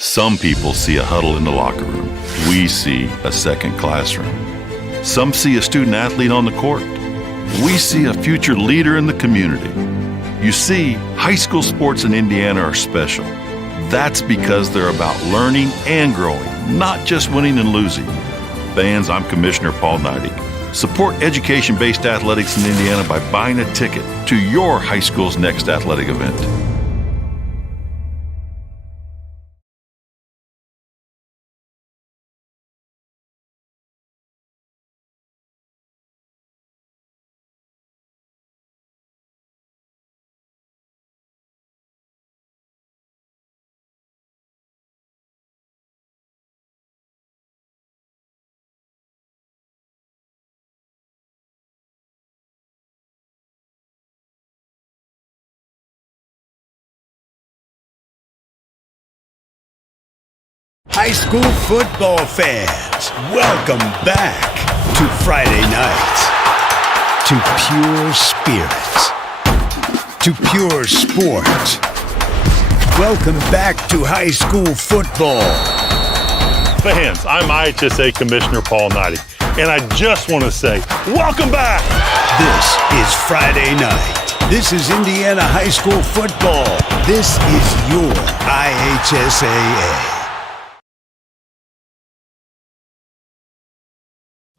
Some people see a huddle in the locker room. We see a second classroom. Some see a student athlete on the court. We see a future leader in the community. You see, high school sports in Indiana are special. That's because they're about learning and growing, not just winning and losing. Fans, I'm Commissioner Paul Neidig. Support education-based athletics in Indiana by buying a ticket to your high school's next athletic event. High school football fans, welcome back to Friday nights, to pure spirits, to pure sports. Welcome back to high school football. Fans, I'm IHSA Commissioner Paul Neidig, and I just want to say, welcome back! This is Friday night. This is Indiana high school football. This is your IHSAA.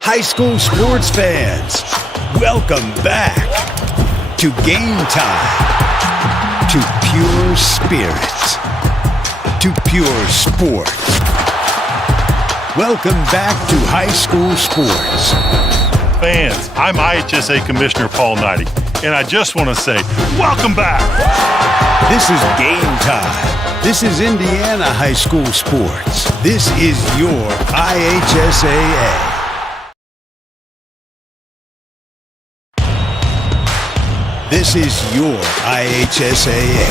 High school sports fans, welcome back to game time, to pure spirits, to pure sports. Welcome back to high school sports. Fans, I'm IHSA Commissioner Paul Neidig, and I just want to say, welcome back! This is game time. This is Indiana high school sports. This is your IHSAA. This is your IHSAA.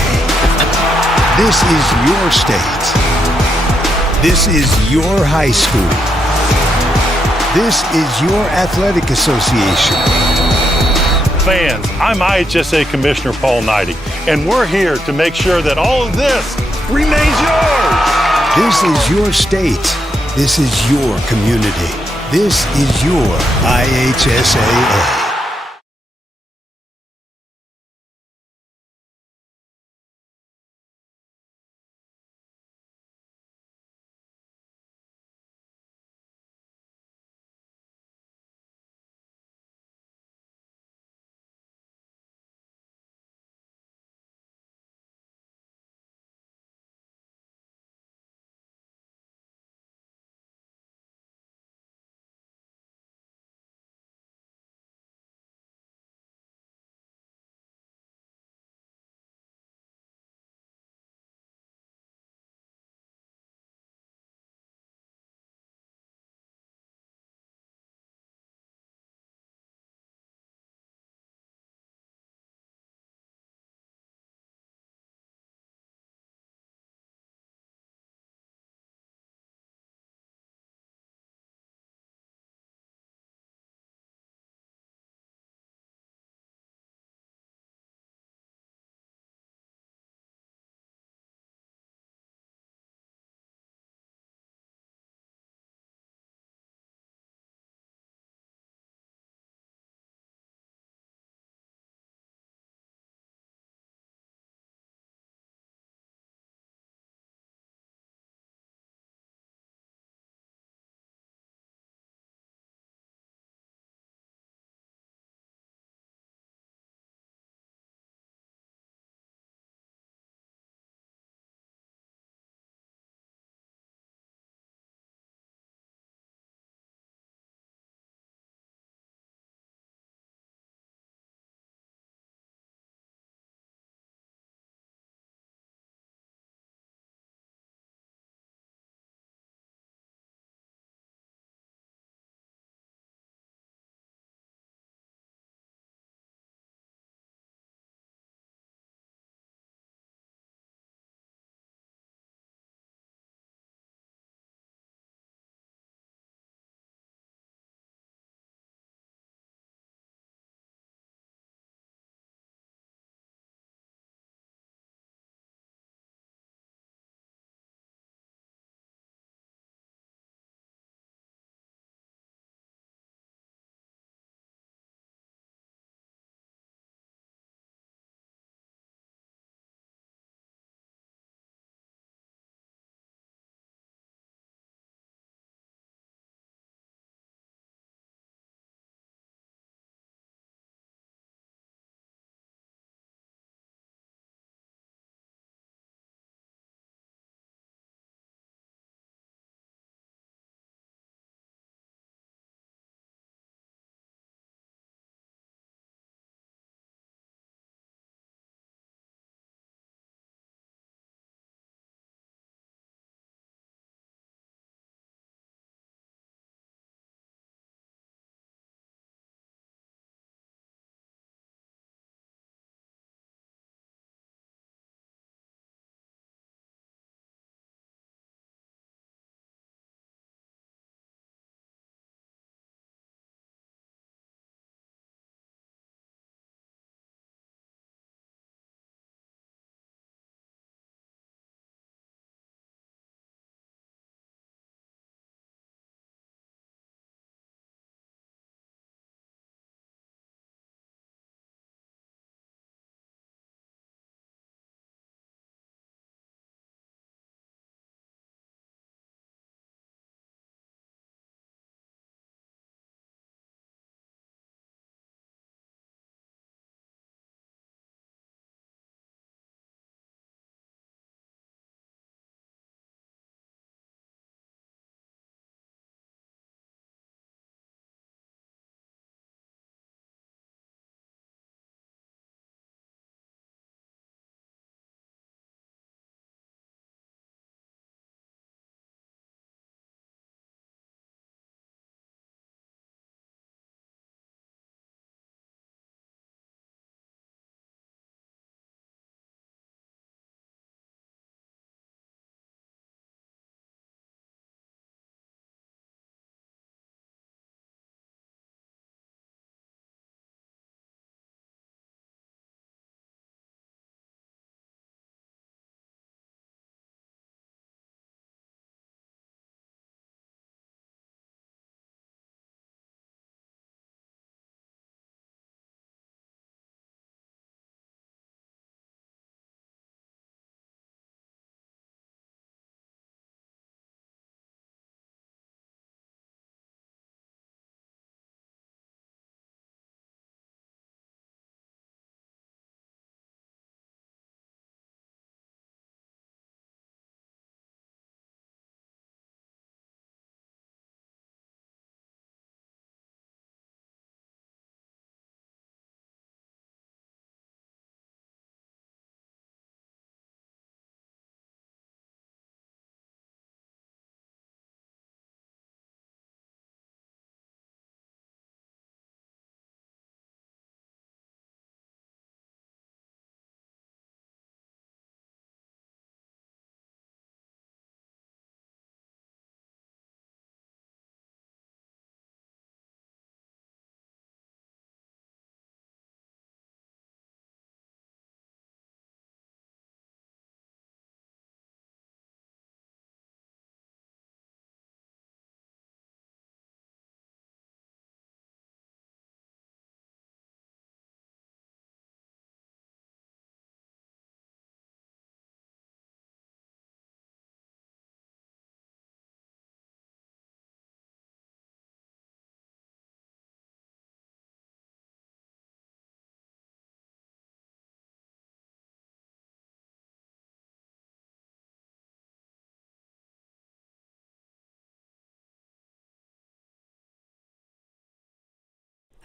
This is your state. This is your high school. This is your athletic association. Fans, I'm IHSA Commissioner Paul Neidig, and we're here to make sure that all of this remains yours. This is your state. This is your community. This is your IHSAA.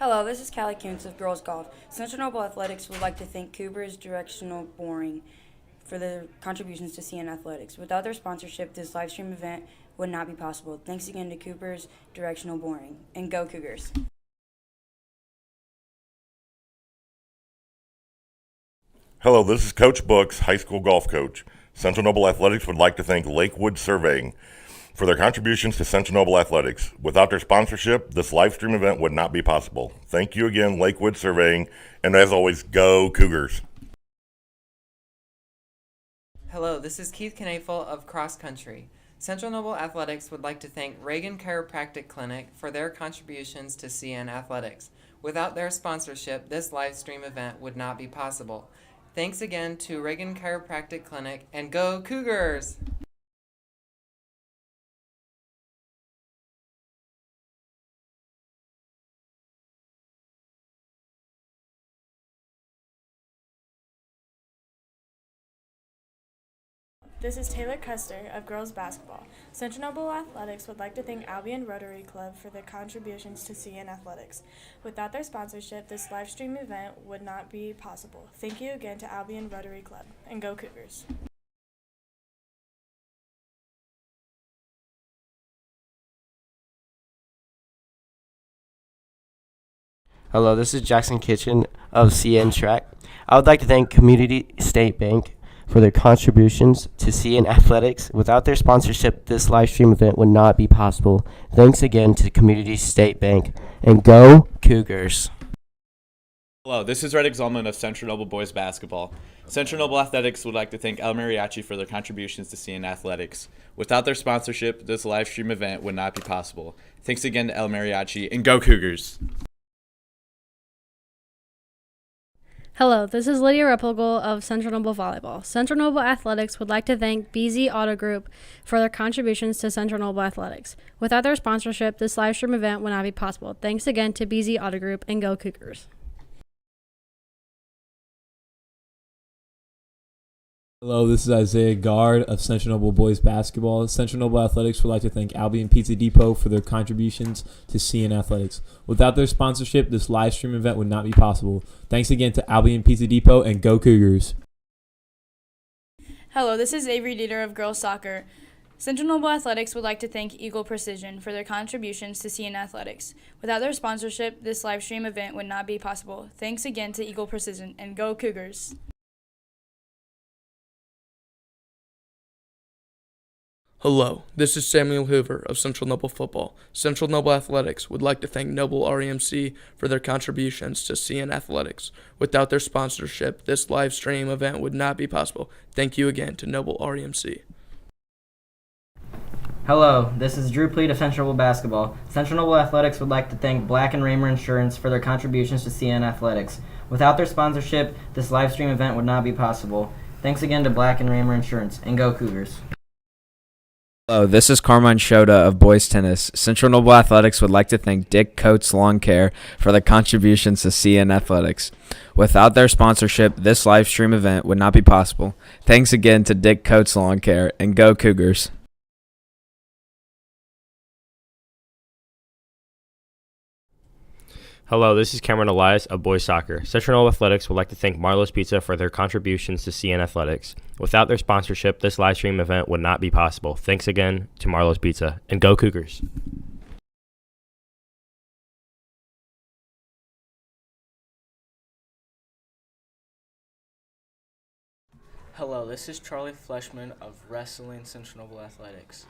Hello, this is Callie Kuntz of Girls Golf. Central Noble Athletics would like to thank Cougars, Directional, Boring for their contributions to CN Athletics. Without their sponsorship, this live stream event would not be possible. Thanks again to Cougars, Directional, Boring, and go Cougars. Hello, this is Coach Books, high school golf coach. Central Noble Athletics would like to thank Lakewood Surveying for their contributions to Central Noble Athletics. Without their sponsorship, this live stream event would not be possible. Thank you again, Lakewood Surveying, and as always, go Cougars. Hello, this is Keith Knafel of Cross Country. Central Noble Athletics would like to thank Ragan Chiropractic Clinic for their contributions to CN Athletics. Without their sponsorship, this live stream event would not be possible. Thanks again to Ragan Chiropractic Clinic, and go Cougars! This is Taylor Custer of Girls Basketball. Central Noble Athletics would like to thank Albion Rotary Club for their contributions to CN Athletics. Without their sponsorship, this live stream event would not be possible. Thank you again to Albion Rotary Club, and go Cougars. Hello, this is Jackson Kitchen of CN Track. I would like to thank Community State Bank for their contributions to CN Athletics. Without their sponsorship, this live stream event would not be possible. Thanks again to Community State Bank, and go Cougars. Hello, this is Reddick Zolman of Central Noble Boys Basketball. Central Noble Athletics would like to thank El Mariachi for their contributions to CN Athletics. Without their sponsorship, this live stream event would not be possible. Thanks again to El Mariachi, and go Cougars. Hello, this is Lydia Repelgel of Central Noble Volleyball. Central Noble Athletics would like to thank BZ Auto Group for their contributions to Central Noble Athletics. Without their sponsorship, this live stream event would not be possible. Thanks again to BZ Auto Group, and go Cougars. Hello, this is Isaiah Gard of Central Noble Boys Basketball. Central Noble Athletics would like to thank Albion Pizza Depot for their contributions to CN Athletics. Without their sponsorship, this live stream event would not be possible. Thanks again to Albion Pizza Depot, and go Cougars. Hello, this is Avery Dieter of Girls Soccer. Central Noble Athletics would like to thank Eagle Precision for their contributions to CN Athletics. Without their sponsorship, this live stream event would not be possible. Thanks again to Eagle Precision, and go Cougars. Hello, this is Samuel Hoover of Central Noble Football. Central Noble Athletics would like to thank Noble REMC for their contributions to CN Athletics. Without their sponsorship, this live stream event would not be possible. Thank you again to Noble REMC. Hello, this is Drew Pleat of Central Noble Basketball. Central Noble Athletics would like to thank Black & Remer Insurance for their contributions to CN Athletics. Without their sponsorship, this live stream event would not be possible. Thanks again to Black & Remer Insurance, and go Cougars. Hello, this is Carmine Shota of Boys Tennis. Central Noble Athletics would like to thank Dick Coates Lawncare for their contributions to CN Athletics. Without their sponsorship, this live stream event would not be possible. Thanks again to Dick Coates Lawncare, and go Cougars. Hello, this is Cameron Elias of Boys Soccer. Central Noble Athletics would like to thank Marlow's Pizza for their contributions to CN Athletics. Without their sponsorship, this live stream event would not be possible. Thanks again to Marlow's Pizza, and go Cougars. Hello, this is Charlie Fleshman of Wrestling Central Noble Athletics.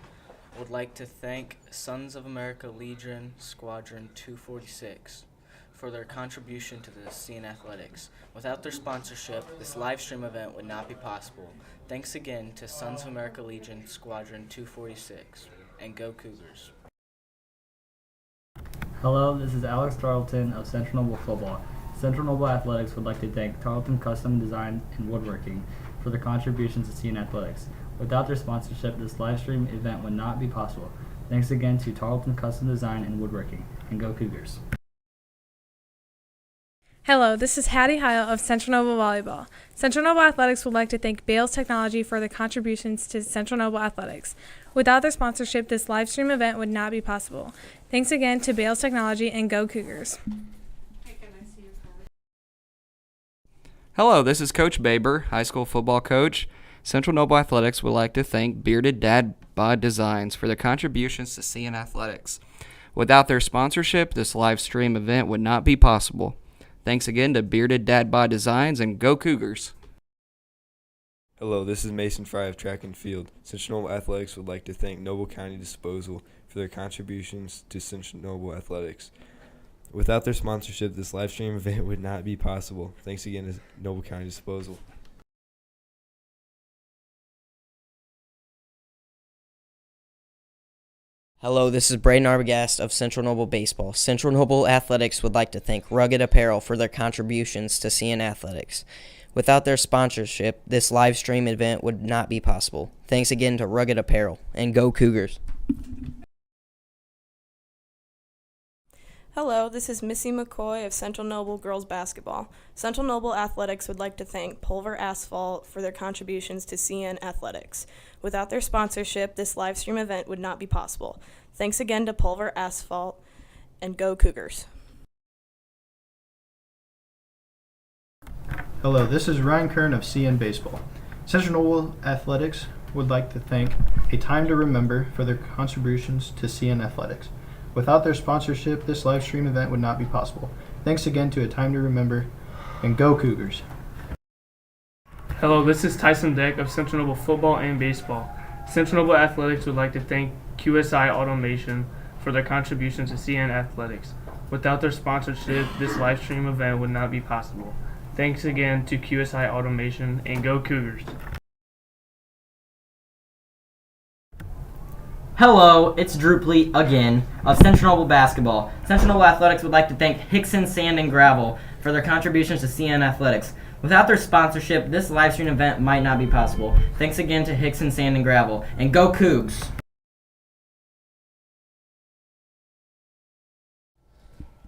I would like to thank Sons of America Legion Squadron 246 for their contribution to the CN Athletics. Without their sponsorship, this live stream event would not be possible. Thanks again to Sons of America Legion Squadron 246, and go Cougars. Hello, this is Alex Tarlton of Central Noble Football. Central Noble Athletics would like to thank Tarlton Custom Design and Woodworking for their contributions to CN Athletics. Without their sponsorship, this live stream event would not be possible. Thanks again to Tarlton Custom Design and Woodworking, and go Cougars. Hello, this is Hattie Hile of Central Noble Volleyball. Central Noble Athletics would like to thank Bales Technology for their contributions to Central Noble Athletics. Without their sponsorship, this live stream event would not be possible. Thanks again to Bales Technology, and go Cougars. Hello, this is Coach Baber, high school football coach. Central Noble Athletics would like to thank Bearded Dad Bod Designs for their contributions to CN Athletics. Without their sponsorship, this live stream event would not be possible. Thanks again to Bearded Dad Bod Designs, and go Cougars! Hello, this is Mason Fry of Track and Field. Central Noble Athletics would like to thank Noble County Disposal for their contributions to Central Noble Athletics. Without their sponsorship, this live stream event would not be possible. Thanks again to Noble County Disposal. Hello, this is Braden Arbogast of Central Noble Baseball. Central Noble Athletics would like to thank Rugg'd Apparel for their contributions to CN Athletics. Without their sponsorship, this live stream event would not be possible. Thanks again to Rugg'd Apparel, and go Cougars! Hello, this is Missy McCoy of Central Noble Girls Basketball. Central Noble Athletics would like to thank Pulver Asphalt for their contributions to CN Athletics. Without their sponsorship, this live stream event would not be possible. Thanks again to Pulver Asphalt, and go Cougars! Hello, this is Ryan Kern of CN Baseball. Central Noble Athletics would like to thank A Time to Remember for their contributions to CN Athletics. Without their sponsorship, this live stream event would not be possible. Thanks again to A Time to Remember, and go Cougars! Hello, this is Tyson Deck of Central Noble Football and Baseball. Central Noble Athletics would like to thank QSI Automation for their contributions to CN Athletics. Without their sponsorship, this live stream event would not be possible. Thanks again to QSI Automation, and go Cougars! Hello, it's Drew Pleat again of Central Noble Basketball. Central Noble Athletics would like to thank Hickson Sand and Gravel for their contributions to CN Athletics. Without their sponsorship, this live stream event might not be possible. Thanks again to Hickson Sand and Gravel, and go Cougs!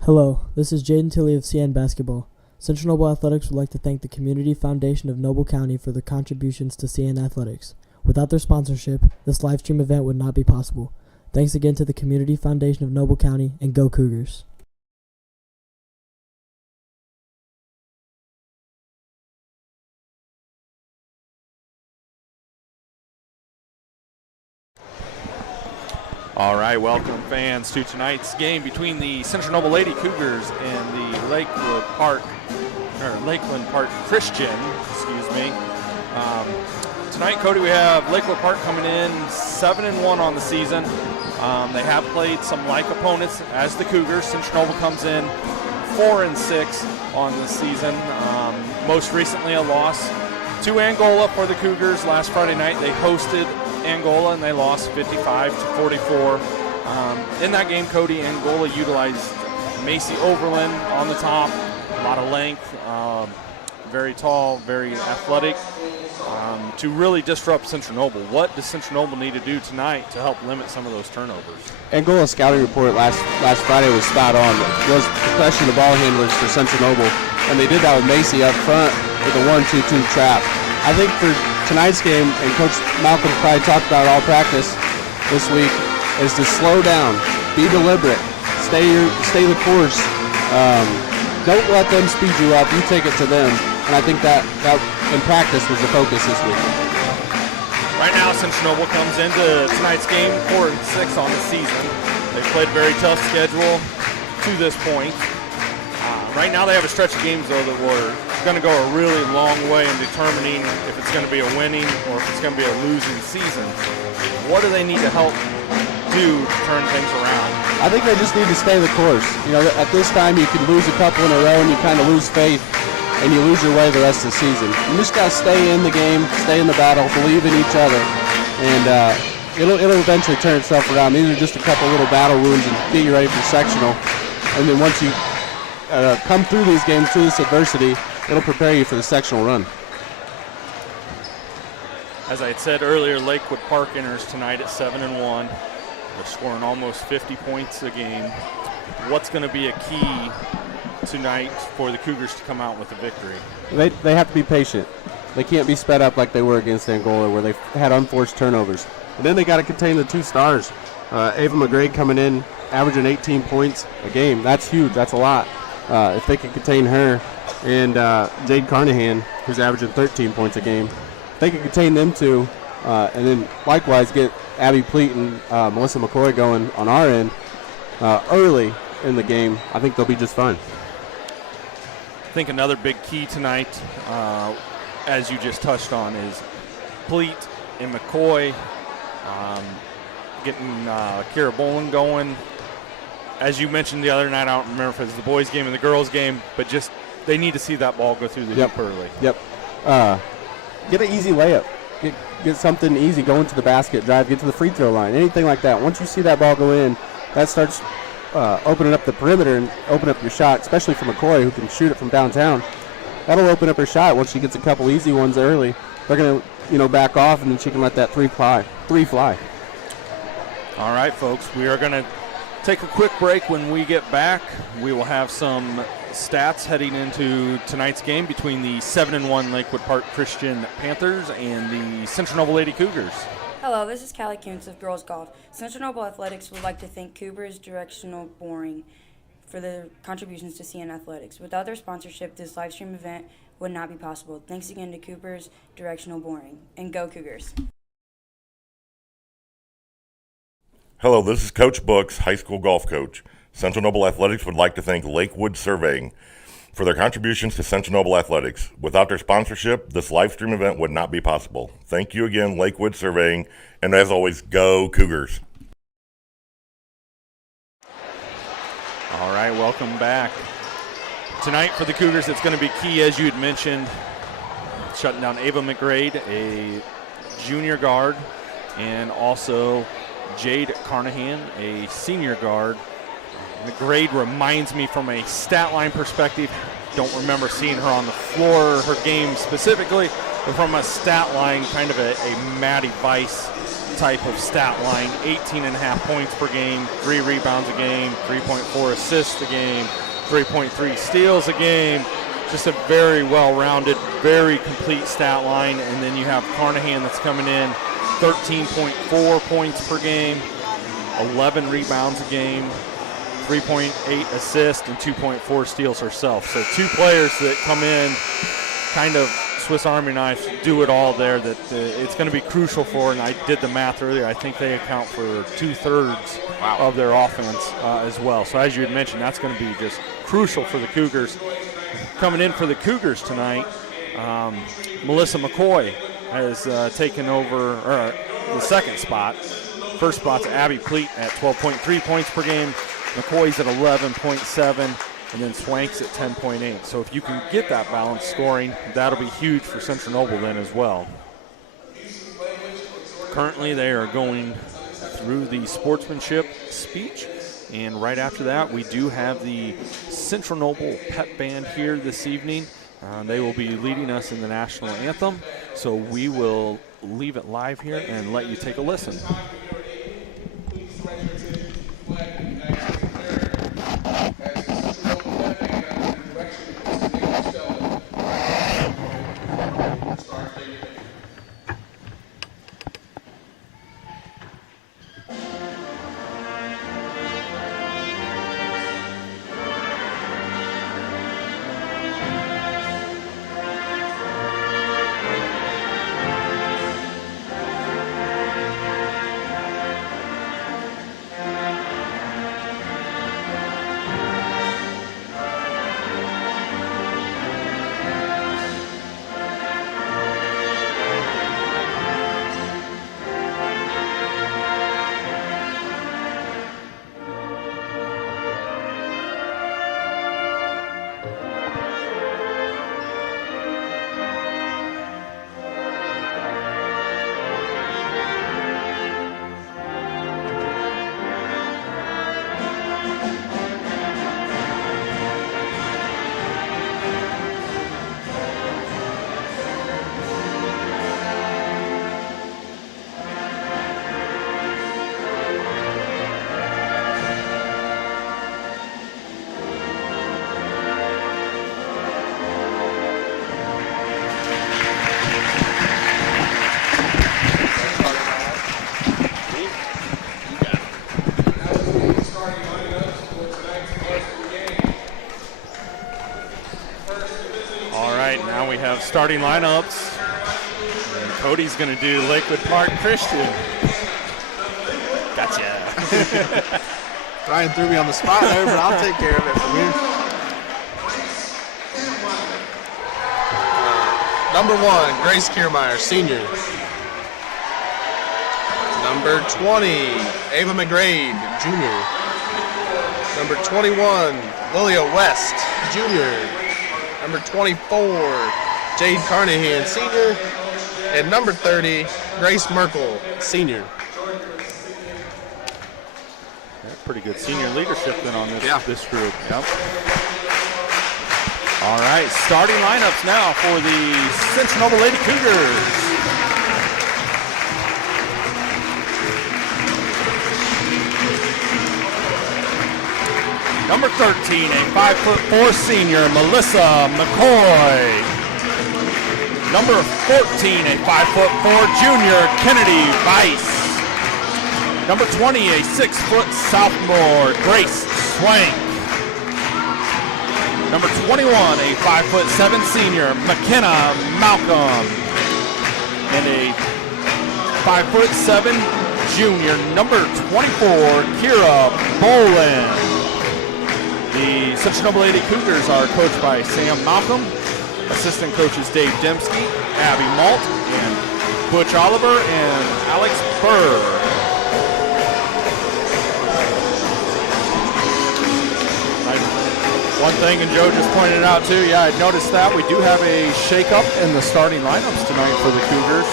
Hello, this is Jaden Tilley of CN Basketball. Central Noble Athletics would like to thank the Community Foundation of Noble County for their contributions to CN Athletics. Without their sponsorship, this live stream event would not be possible. Thanks again to the Community Foundation of Noble County, and go Cougars! All right, welcome fans to tonight's game between the Central Noble Lady Cougars and the Lakewood Park Christian, Tonight, Cody, we have Lakewood Park coming in 7-1 on the season. They have played some like opponents as the Cougars. Central Noble comes in 4-6 on the season. Most recently, a loss to Angola for the Cougars last Friday night. They hosted Angola and they lost 55-44. In that game, Cody, Angola utilized Macy Overland on the top, a lot of length, very tall, very athletic, to really disrupt Central Noble. What does Central Noble need to do tonight to help limit some of those turnovers? Angola's scouting report last Friday was spot on. It was to pressure the ball handlers for Central Noble, and they did that with Macy up front with a 1-2-2 trap. I think for tonight's game, and Coach Malcolm probably talked about it all practice this week, is to slow down, be deliberate, stay the course. Don't let them speed you up. You take it to them. And I think that in practice was the focus this week. Right now, Central Noble comes into tonight's game 4-6 on the season. They've played a very tough schedule to this point. Right now, they have a stretch of games, though, that were going to go a really long way in determining if it's going to be a winning or if it's going to be a losing season. What do they need to help do to turn things around? I think they just need to stay the course. You know, at this time, you can lose a couple in a row and you kind of lose faith and you lose your way the rest of the season. You just got to stay in the game, stay in the battle, believe in each other, and it'll eventually turn itself around. These are just a couple little battle wounds and get you ready for sectional. And then once you come through these games, through this adversity, it'll prepare you for the sectional run. As I had said earlier, Lakewood Park enters tonight at 7-1. They're scoring almost 50 points a game. What's going to be a key tonight for the Cougars to come out with a victory? They have to be patient. They can't be sped up like they were against Angola, where they had unforced turnovers. And then they got to contain the two stars. Ava McGregg coming in, averaging 18 points a game. That's huge. That's a lot. If they can contain her and Jade Carnahan, who's averaging 13 points a game. If they can contain them two, and then likewise get Abby Pleat and Melissa McCoy going on our end early in the game, I think they'll be just fine. I think another big key tonight, as you just touched on, is Pleat and McCoy getting Kira Bolin going. As you mentioned the other night, I don't remember if it was the boys' game and the girls' game, but just they need to see that ball go through the hoop early. Yep. Get an easy layup. Get something easy, go into the basket, drive, get to the free throw line, anything like that. Once you see that ball go in, that starts opening up the perimeter and open up your shot, especially for McCoy, who can shoot it from downtown. That'll open up her shot once she gets a couple easy ones early. They're going to, back off, and then she can let that three fly. All right, folks, we are going to take a quick break. When we get back, we will have some stats heading into tonight's game between the 7-1 Lakewood Park Christian Panthers and the Central Noble Lady Cougars. Hello, this is Callie Kuntz of Girls Golf. Central Noble Athletics would like to thank Cougars Directional Boring for their contributions to CN Athletics. Without their sponsorship, this live stream event would not be possible. Thanks again to Cougars Directional Boring. And go Cougars. Hello, this is Coach Books, high school golf coach. Central Noble Athletics would like to thank Lakewood Surveying for their contributions to Central Noble Athletics. Without their sponsorship, this live stream event would not be possible. Thank you again, Lakewood Surveying, and as always, go Cougars. All right, welcome back. Tonight for the Cougars, it's going to be key, as you had mentioned, shutting down Ava McGrade, a junior guard, and also Jade Carnahan, a senior guard. McGrade reminds me from a stat line perspective, don't remember seeing her on the floor, her game specifically, but from a stat line, kind of a Maddie Weiss type of stat line, 18.5 points per game, 3 rebounds a game, 3.4 assists a game, 3.3 steals a game. Just a very well-rounded, very complete stat line. And then you have Carnahan that's coming in, 13.4 points per game, 11 rebounds a game, 3.8 assists, and 2.4 steals herself. So 2 players that come in, kind of Swiss Army knife, do it all there that it's going to be crucial for, and I did the math earlier, I think they account for 2/3 of their offense as well. So as you had mentioned, that's going to be just crucial for the Cougars. Coming in for the Cougars tonight, Melissa McCoy has taken over the second spot. First spot's Abby Pleat at 12.3 points per game. McCoy's at 11.7, and then Swank's at 10.8. So if you can get that balanced scoring, that'll be huge for Central Noble then as well. Currently, they are going through the sportsmanship speech, and right after that, we do have the Central Noble Pep Band here this evening. They will be leading us in the national anthem, so we will leave it live here and let you take a listen. right, now we have starting lineups. And Cody's going to do Lakewood Park Christian. Gotcha. Ryan threw me on the spot there, but I'll take care of it from here. Number 1, Grace Kiermeyer, senior. Number 20, Ava McGrade, junior. Number 21, Lilia West, junior. Number 24, Jade Carnahan, senior. And number 30, Grace Merkel, senior. Pretty good senior leadership then on this group. Yep. All right, starting lineups now for the Central Noble Lady Cougars. Number 13, a 5'4" senior, Melissa McCoy. Number 14, a 5'4" junior, Kennedy Weiss. Number 20, a 6' sophomore, Grace Swank. Number 21, a 5'7" senior, McKenna Malcolm. And a 5'7" junior, number 24, Kira Bolin. The Central Noble Lady Cougars are coached by Sam Malcolm. Assistant coaches Dave Dembski, Abby Mault, and Butch Oliver, and Alex Burr. One thing, and Joe just pointed out too, I noticed that we do have a shake-up in the starting lineups tonight for the Cougars.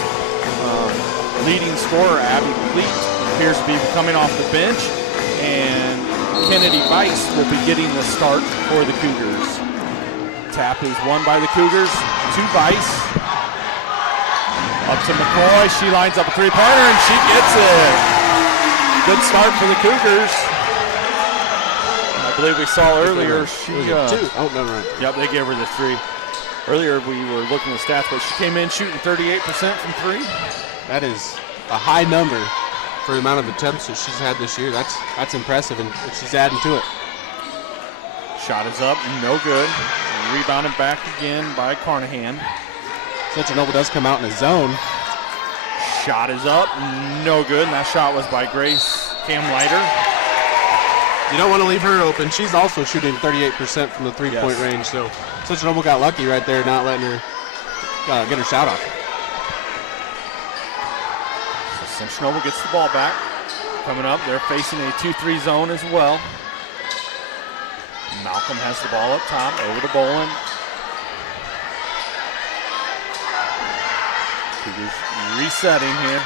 Leading scorer Abby Fleet appears to be coming off the bench, and Kennedy Weiss will be getting the start for the Cougars. Tap is won by the Cougars to Weiss. Up to McCoy, she lines up a three-pointer and she gets it. Good start for the Cougars. I believe we saw earlier she two. Oh, no, right. Yep, they gave her the three. Earlier we were looking at stats, but she came in shooting 38% from three. That is a high number for the amount of attempts that she's had this year. That's impressive, and she's adding to it. Shot is up, no good. Rebounded back again by Carnahan. Central Noble does come out in a zone. Shot is up, no good, and that shot was by Grace Camleiter. You don't want to leave her open. She's also shooting 38% from the three-point range, so Central Noble got lucky right there, not letting her get her shot off. So Central Noble gets the ball back. Coming up, they're facing a 2-3 zone as well. Malcolm has the ball up top, over to Bolin. Cougars resetting here.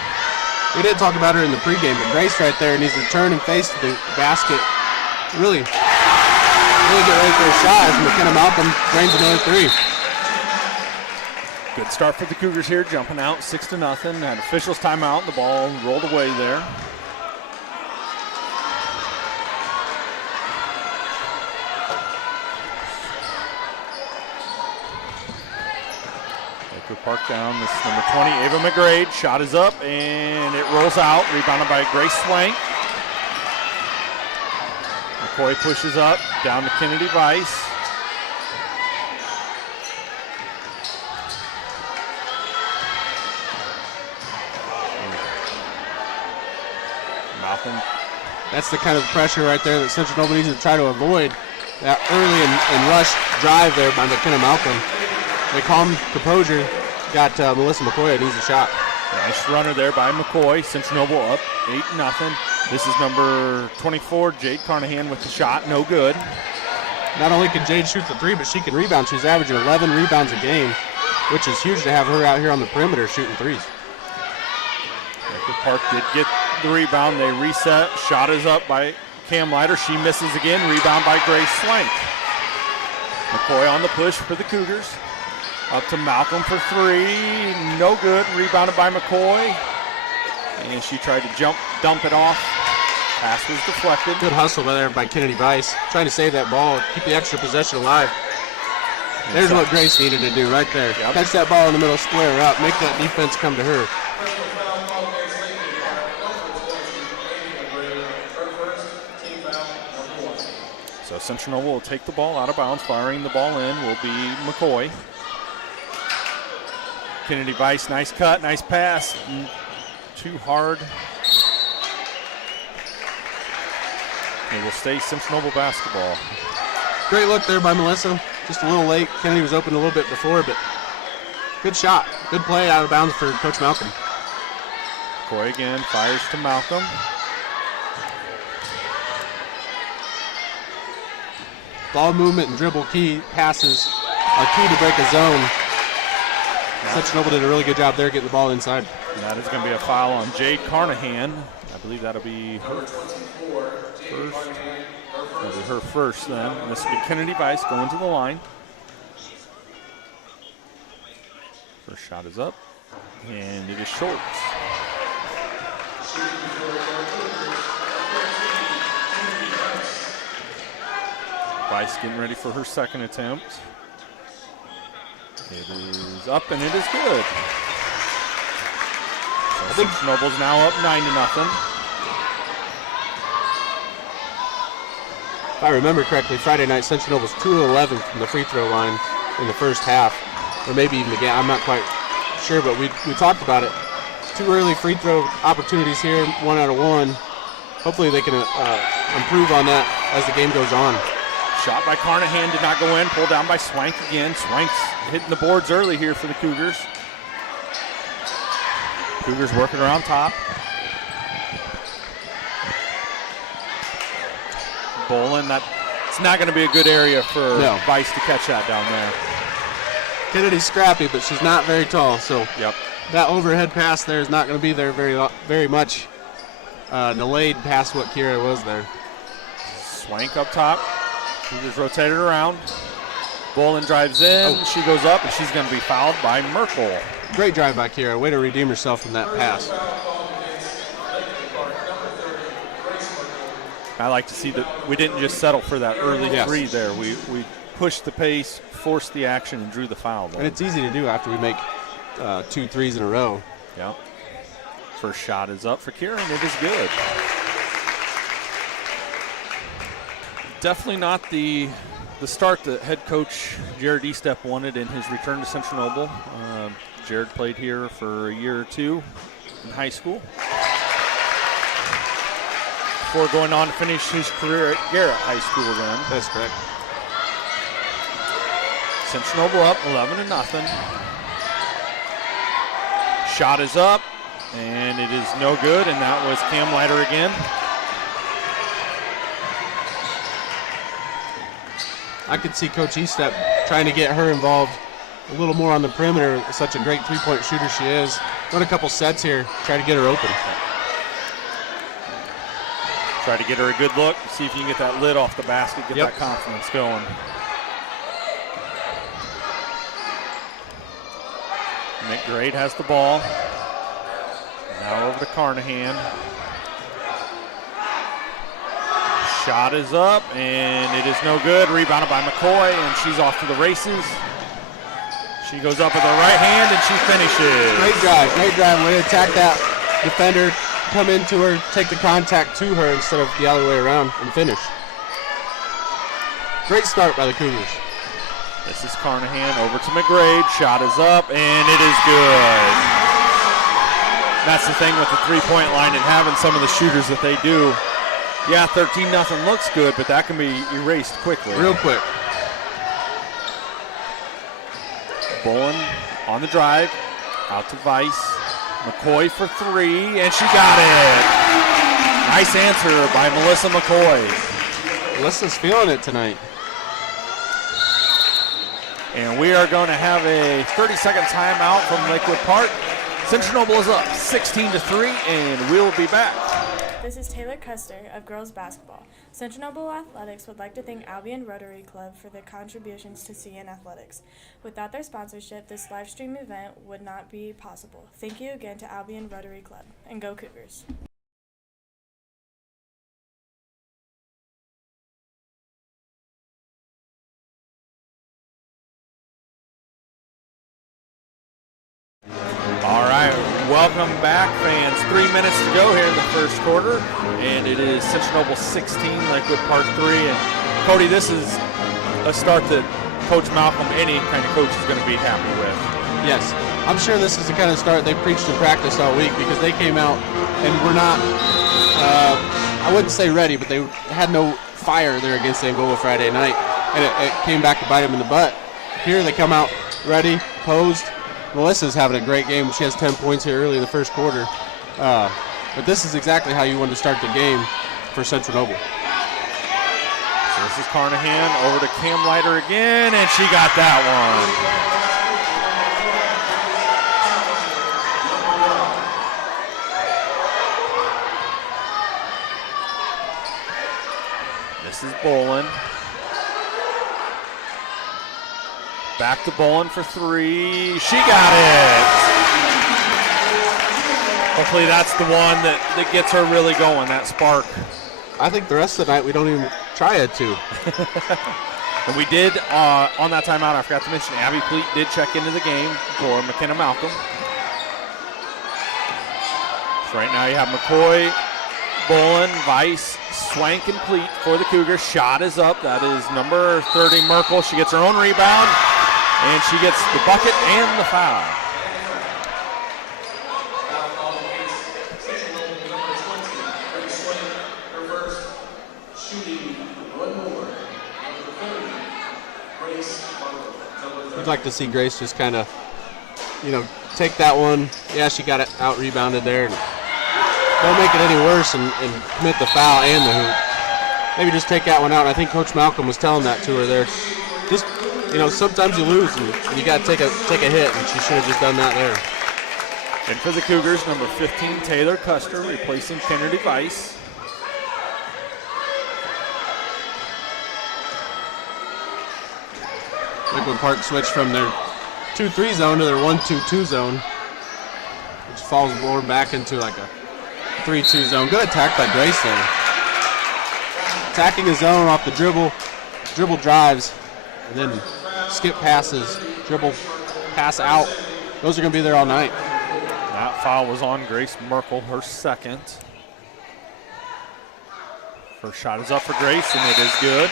We didn't talk about her in the pregame, but Grace right there needs to turn and face the basket. Really get ready for a shot as McKenna Malcolm drains another three. Good start for the Cougars here, jumping out 6-0. Had officials timeout, the ball rolled away there. Lakewood Park down, this is number 20, Ava McGrade. Shot is up and it rolls out, rebounded by Grace Swank. McCoy pushes up, down to Kennedy Weiss. Malcolm. That's the kind of pressure right there that Central Noble needs to try to avoid. That early and rush drive there by McKenna Malcolm. They calm composure. Got Melissa McCoy an easy shot. Nice runner there by McCoy. Central Noble up 8-0. This is number 24, Jade Carnahan with the shot. No good. Not only can Jade shoot the three, but she can rebound. She's averaging 11 rebounds a game, which is huge to have her out here on the perimeter shooting threes. Lakewood Park did get the rebound. They reset. Shot is up by Cam Leiter. She misses again. Rebound by Grace Swank. McCoy on the push for the Cougars. Up to Malcolm for three. No good. Rebounded by McCoy. And she tried to dump it off. Pass was deflected. Good hustle there by Kennedy Weiss. Trying to save that ball, keep the extra possession alive. There's what Grace needed to do right there. Yep. Catch that ball in the middle, square up, make that defense come to her. So Central Noble will take the ball out of bounds. Firing the ball in will be McCoy. Kennedy Weiss, nice cut, nice pass. Too hard. It will stay Central Noble basketball. Great look there by Melissa. Just a little late. Kennedy was open a little bit before, but good shot. Good play out of bounds for Coach Malcolm. Coy again fires to Malcolm. Ball movement and dribble key passes are key to break a zone. Central Noble did a really good job there getting the ball inside. And that is going to be a foul on Jade Carnahan. I believe that'll be her first. That'll be her first then. And this will be Kennedy Weiss going to the line. First shot is up, and it is short. Weiss getting ready for her second attempt. It is up, and it is good. So Central Noble's now up 9-0. If I remember correctly, Friday night Central Noble was 2 of 11 from the free throw line in the first half, or maybe even again. I'm not quite sure, but we talked about it. 2 early free throw opportunities here, 1 out of 1. Hopefully they can improve on that as the game goes on. Shot by Carnahan did not go in. Pulled down by Swank again. Swank's hitting the boards early here for the Cougars. Cougars working around top. Bolin, it's not going to be a good area for Weiss to catch that down there. Kennedy's scrappy, but she's not very tall, so that overhead pass there is not going to be there very much. Delayed past what Kira was there. Swank up top. Cougars rotated around. Bolin drives in. She goes up, and she's going to be fouled by Merkel. Great drive by Kira. Way to redeem herself from that pass. I like to see that we didn't just settle for that early three there. We pushed the pace, forced the action, and drew the foul. And it's easy to do after we make 2 threes in a row. Yeah. First shot is up for Kira, and it is good. Definitely not the start that head coach Jared Estep wanted in his return to Central Noble. Jared played here for a year or two in high school before going on to finish his career at Garrett High School then. That's correct. Central Noble up 11-0. Shot is up, and it is no good, and that was Cam Leiter again. I could see Coach Estep trying to get her involved a little more on the perimeter. Such a great three-point shooter she is. Run a couple sets here, try to get her open. Try to get her a good look, see if you can get that lid off the basket, get that confidence going. McGrade has the ball. Now over to Carnahan. Shot is up, and it is no good. Rebounded by McCoy, and she's off to the races. She goes up with her right hand, and she finishes. Great drive. Way to attack that defender, come into her, take the contact to her instead of the other way around, and finish. Great start by the Cougars. This is Carnahan over to McGrade. Shot is up, and it is good. That's the thing with the three-point line and having some of the shooters that they do. Yeah, 13-0 looks good, but that can be erased quickly. Real quick. Bolin on the drive, out to Weiss. McCoy for 3, and she got it. Nice answer by Melissa McCoy. Melissa's feeling it tonight. And we are going to have a 30-second timeout from Lakewood Park. Central Noble is up 16-3, and we'll be back. This is Taylor Custer of girls basketball. Central Noble Athletics would like to thank Albion Rotary Club for their contributions to CN Athletics. Without their sponsorship, this live stream event would not be possible. Thank you again to Albion Rotary Club, and go Cougars. All right, welcome back, fans. 3 minutes to go here in the first quarter, and it is Central Noble 16, Lakewood Park 3. And Cody, this is a start that Coach Malcolm, any kind of coach, is going to be happy with. Yes. I'm sure this is the kind of start they preached in practice all week, because they came out and were not, I wouldn't say ready, but they had no fire there against Angola Friday night, and it came back to bite them in the butt. Here they come out ready, posed. Melissa's having a great game. She has 10 points here early in the first quarter. But this is exactly how you want to start the game for Central Noble. So this is Carnahan over to Cam Leiter again, and she got that one. This is Bolin. Back to Bolin for three. She got it. Hopefully that's the one that gets her really going, that spark. I think the rest of the night we don't even try it to. And we did, on that timeout, I forgot to mention, Abby Pleat did check into the game for McKenna Malcolm. So right now you have McCoy, Bolin, Weiss, Swank, and Pleat for the Cougars. Shot is up. That is number 30, Merkel. She gets her own rebound, and she gets the bucket and the foul. I'd like to see Grace just kind of, take that one. Yeah, she got it out rebounded there. And don't make it any worse and commit the foul and the hoop. Maybe just take that one out. And I think Coach Malcolm was telling that to her there. Just, sometimes you lose and you got to take a hit, and she should have just done that there. And for the Cougars, number 15, Taylor Custer, replacing Kennedy Weiss. Lakewood Park switched from their 2-3 zone to their 1-2-2 zone, which falls more back into like a 3-2 zone. Good attack by Grace there. Attacking the zone off the dribble drives, and then skip passes, dribble, pass out. Those are going to be there all night. That foul was on Grace Merkel, her second. First shot is up for Grace, and it is good.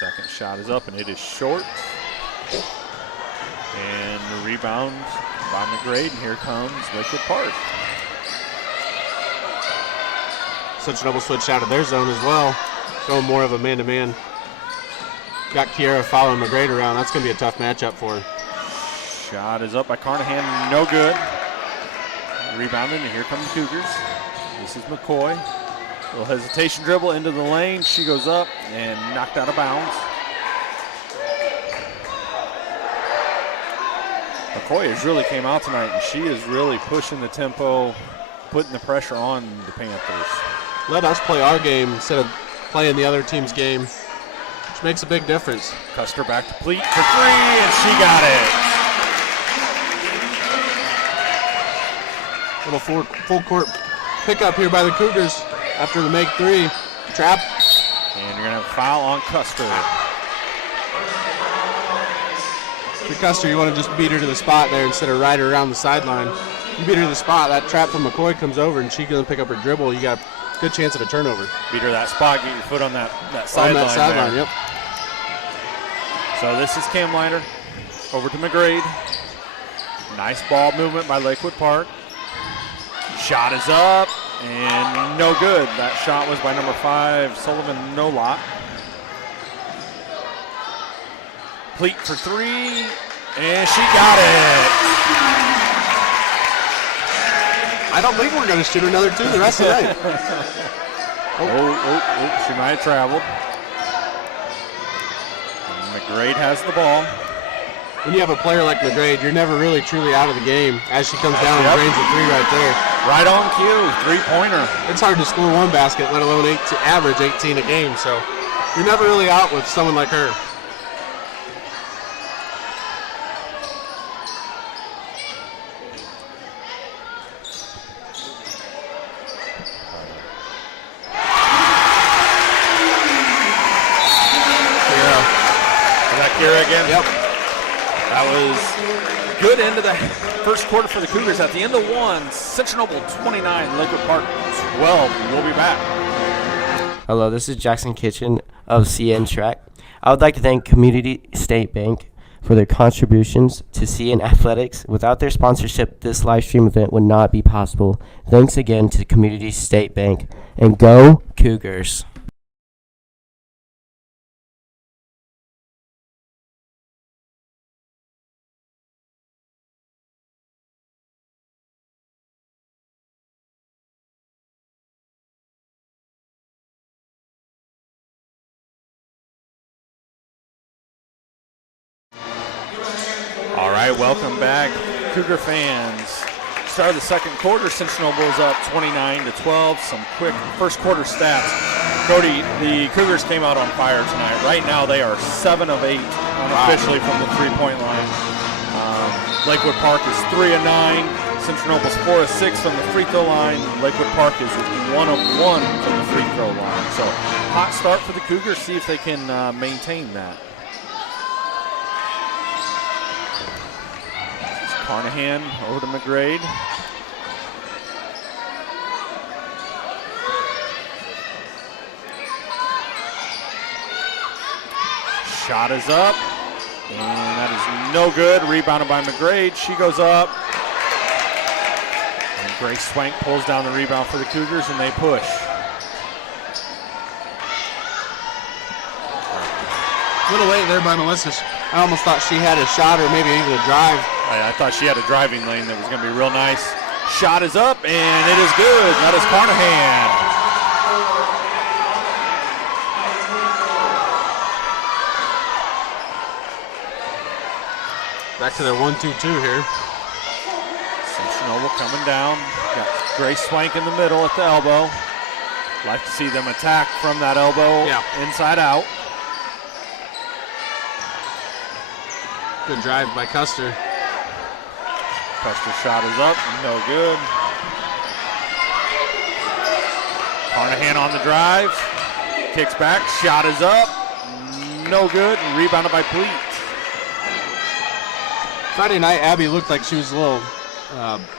Second shot is up, and it is short. And the rebound by McGrade, and here comes Lakewood Park. Central Noble switched out of their zone as well, going more of a man-to-man. Got Kiera following McGrade around. That's going to be a tough matchup for her. Shot is up by Carnahan, no good. Rebounding, and here come the Cougars. This is McCoy. Little hesitation dribble into the lane. She goes up and knocked out of bounds. McCoy has really came out tonight, and she is really pushing the tempo, putting the pressure on the Panthers. Let us play our game instead of playing the other team's game, which makes a big difference. Custer back to Pleat for three, and she got it. Little full court pickup here by the Cougars after the make three. Trap. And you're going to have a foul on Custer. For Custer, you want to just beat her to the spot there instead of ride her around the sideline. You beat her to the spot, that trap from McCoy comes over, and she can pick up her dribble. You got a good chance of a turnover. Beat her that spot, get your foot on that sideline. On that sideline, yep. So this is Cam Leiter over to McGrade. Nice ball movement by Lakewood Park. Shot is up, and no good. That shot was by number 5, Sullivan Nolot. Pleat for three, and she got it. I don't think we're going to shoot another two the rest of the night. She might have traveled. And McGrade has the ball. When you have a player like McGrade, you're never really truly out of the game as she comes down and drains the three right there. Right on cue, three-pointer. It's hard to score one basket, let alone average 18 a game, so you're never really out with someone like her. Is that Kira again? Yep. That was good end of the first quarter for the Cougars. At the end of one, Central Noble 29, Lakewood Park 12. We'll be back. Hello, this is Jackson Kitchen of CN Track. I would like to thank Community State Bank for their contributions to CN Athletics. Without their sponsorship, this live stream event would not be possible. Thanks again to Community State Bank. And go Cougars! All right, welcome back, Cougar fans. Start of the second quarter, Central Noble is up 29-12. Some quick first quarter stats. Cody, the Cougars came out on fire tonight. Right now, they are 7 of 8 unofficially from the three-point line. Lakewood Park is 3 of 9. Central Noble's 4 of 6 from the free throw line. Lakewood Park is 1 of 1 from the free throw line. So, hot start for the Cougars. See if they can maintain that. Carnahan over to McGrade. Shot is up, and that is no good. Rebounded by McGrade. She goes up, and Grace Swank pulls down the rebound for the Cougars, and they push. A little late there by Melissa. I almost thought she had a shot or maybe even a drive. I thought she had a driving lane that was going to be real nice. Shot is up, and it is good. That is Carnahan. Back to their 1-2-2 here. Central Noble coming down. Got Grace Swank in the middle at the elbow. Like to see them attack from that elbow inside out. Good drive by Custer. Custer's shot is up, no good. Carnahan on the drive, kicks back, shot is up, no good, and rebounded by Pleat. Friday night, Abby looked like she was a little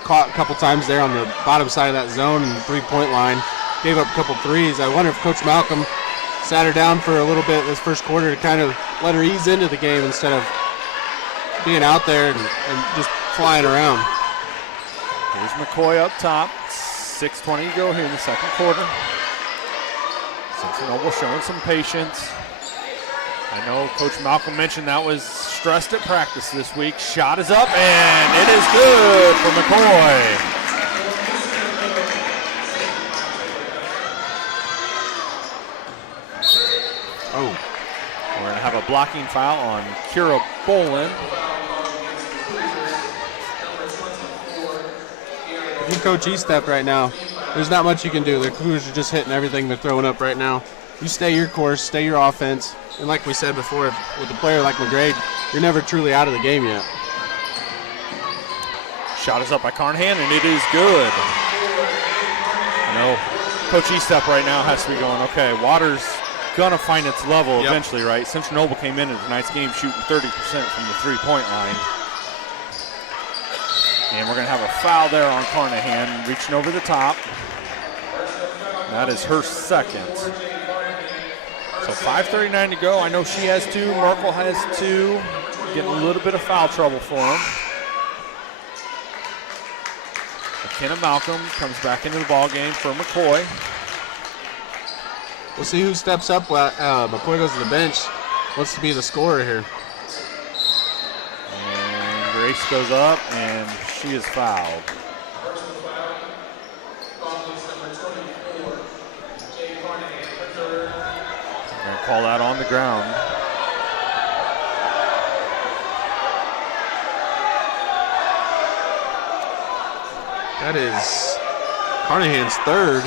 caught a couple times there on the bottom side of that zone and the three-point line. Gave up a couple threes. I wonder if Coach Malcolm sat her down for a little bit this first quarter to kind of let her ease into the game instead of being out there and just flying around. Here's McCoy up top. 6:20 to go here in the second quarter. Central Noble showing some patience. I know Coach Malcolm mentioned that was stressed at practice this week. Shot is up, and it is good for McCoy. Oh, we're going to have a blocking foul on Kira Bolin. If you coach E-Step right now, there's not much you can do. The Cougars are just hitting everything they're throwing up right now. You stay your course, stay your offense, and like we said before, with a player like McGrade, you're never truly out of the game yet. Shot is up by Carnahan, and it is good. I know Coach E-Step right now has to be going, okay, water's going to find its level eventually, right? Central Noble came into tonight's game shooting 30% from the three-point line. And we're going to have a foul there on Carnahan, reaching over the top. That is her second. So 5:39 to go. I know she has 2. Merkel has 2. Getting a little bit of foul trouble for him. McKenna Malcolm comes back into the ball game for McCoy. We'll see who steps up. McCoy goes to the bench. Wants to be the scorer here. And Grace goes up, and she is fouled. They're going to call that on the ground. That is Carnahan's third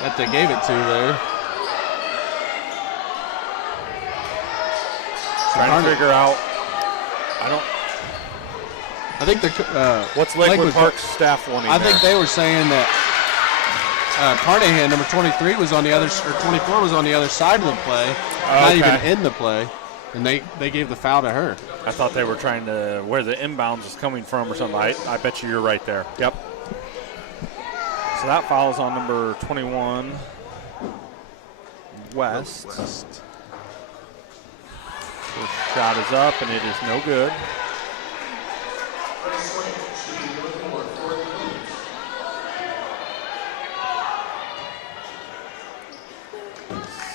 that they gave it to there. Trying to figure out. I think the what's Lakewood Park's staff wanting? I think they were saying that Carnahan, number 23, was on the other, or 24 was on the other side of the play, not even in the play. and they gave the foul to her. I thought they were trying to where the inbounds is coming from or something. I bet you're right there. Yep. So that foul is on number 21, West. First shot is up, and it is no good.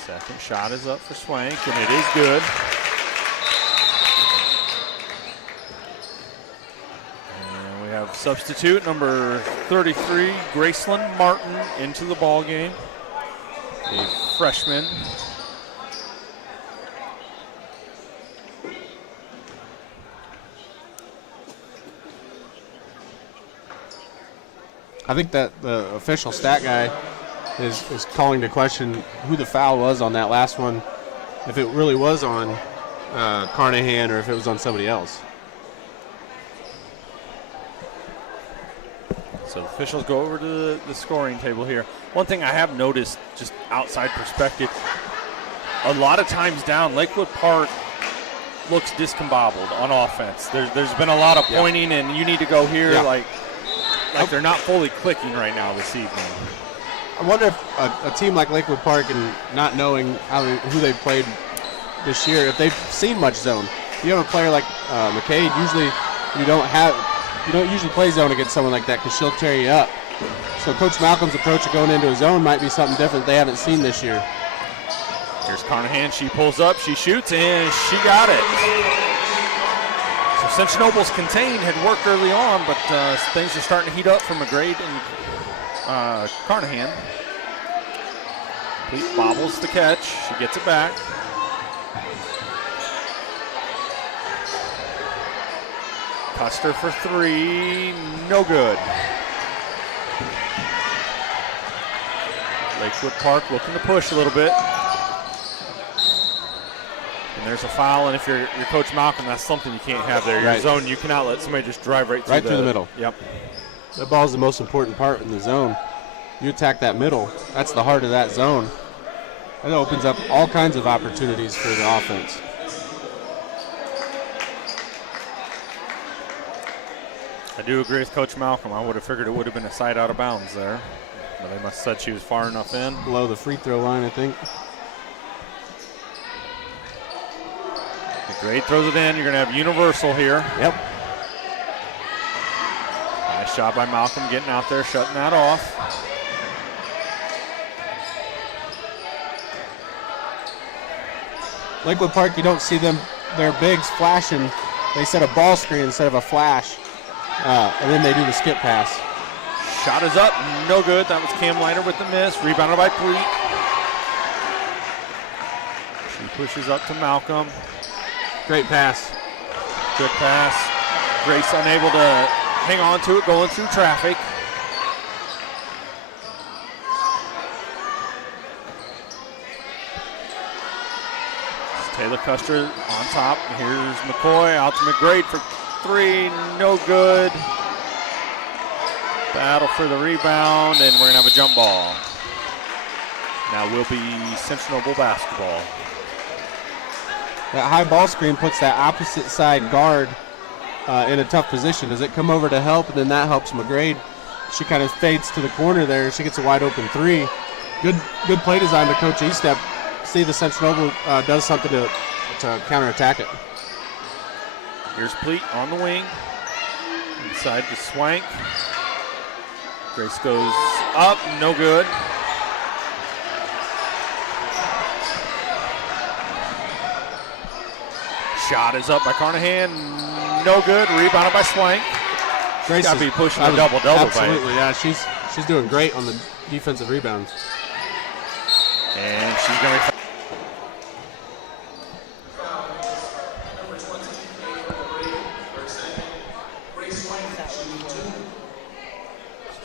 Second shot is up for Swank, and it is good. And we have substitute number 33, Graceland Martin, into the ball game. A freshman. I think that the official stat guy is calling to question who the foul was on that last one, if it really was on Carnahan or if it was on somebody else. So the officials go over to the scoring table here. One thing I have noticed, just outside perspective, a lot of times down, Lakewood Park looks discombobbled on offense. There's been a lot of pointing and you need to go here, like they're not fully clicking right now this evening. I wonder if a team like Lakewood Park, and not knowing who they've played this year, if they've seen much zone. If you have a player like McCade, usually you don't usually play zone against someone like that because she'll tear you up. So Coach Malcolm's approach of going into a zone might be something different they haven't seen this year. Here's Carnahan. She pulls up, she shoots, and she got it. So Central Noble's contain had worked early on, but things are starting to heat up for McGrade and Carnahan. Pleat bobbles the catch. She gets it back. Custer for three. No good. Lakewood Park looking to push a little bit. And there's a foul, and if you're Coach Malcolm, that's something you can't have there. Your zone, you cannot let somebody just drive right through the middle. Yep. That ball is the most important part in the zone. You attack that middle. That's the heart of that zone. That opens up all kinds of opportunities for the offense. I do agree with Coach Malcolm. I would have figured it would have been a side out of bounds there. But they must have said she was far enough in. Below the free throw line, I think. McGrade throws it in. You're going to have universal here. Yep. Nice job by Malcolm getting out there, shutting that off. Lakewood Park, you don't see them, their bigs flashing. They set a ball screen instead of a flash. And then they do the skip pass. Shot is up, no good. That was Cam Leiter with the miss. Rebounded by Pleat. She pushes up to Malcolm. Great pass. Good pass. Grace unable to hang on to it, going through traffic. It's Taylor Custer on top. Here's McCoy out to McGrade for three, no good. Battle for the rebound, and we're going to have a jump ball. Now will be Central Noble basketball. That high ball screen puts that opposite side guard in a tough position. Does it come over to help, and then that helps McGrade. She kind of fades to the corner there. She gets a wide open three. Good play design to Coach Estep. See the Central Noble does something to counterattack it. Here's Pleat on the wing. Inside to Swank. Grace goes up, no good. Shot is up by Carnahan, no good. Rebounded by Swank. Grace got to be pushing a double-double. Absolutely, yeah. She's doing great on the defensive rebounds. And she's going to...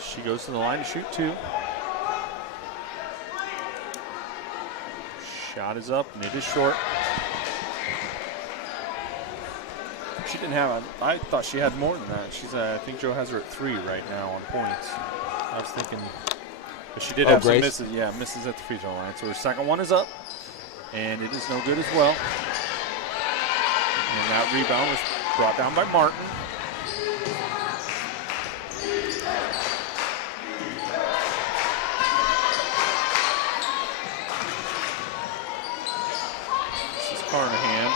She goes to the line to shoot two. Shot is up, and it is short. She didn't have I thought she had more than that. She's I think Joe has her at 3 right now on points. I was thinking, but she did have Grace. some misses. Yeah, misses at the free throw line. So her second one is up, and it is no good as well. And that rebound was brought down by Martin. This is Carnahan.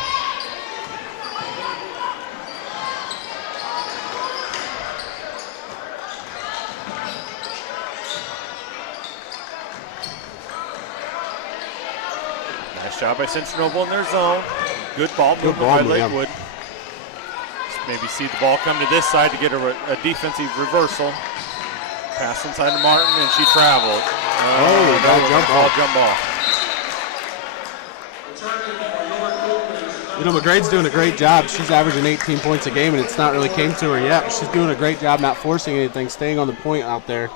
Nice job by Central Noble in their zone. Good ball movement by Lakewood. Maybe see the ball come to this side to get a defensive reversal. Pass inside to Martin, and she traveled. Jump ball. You know, McGrade's doing a great job. She's averaging 18 points a game, and it's not really came to her yet. But she's doing a great job not forcing anything, staying on the point out there.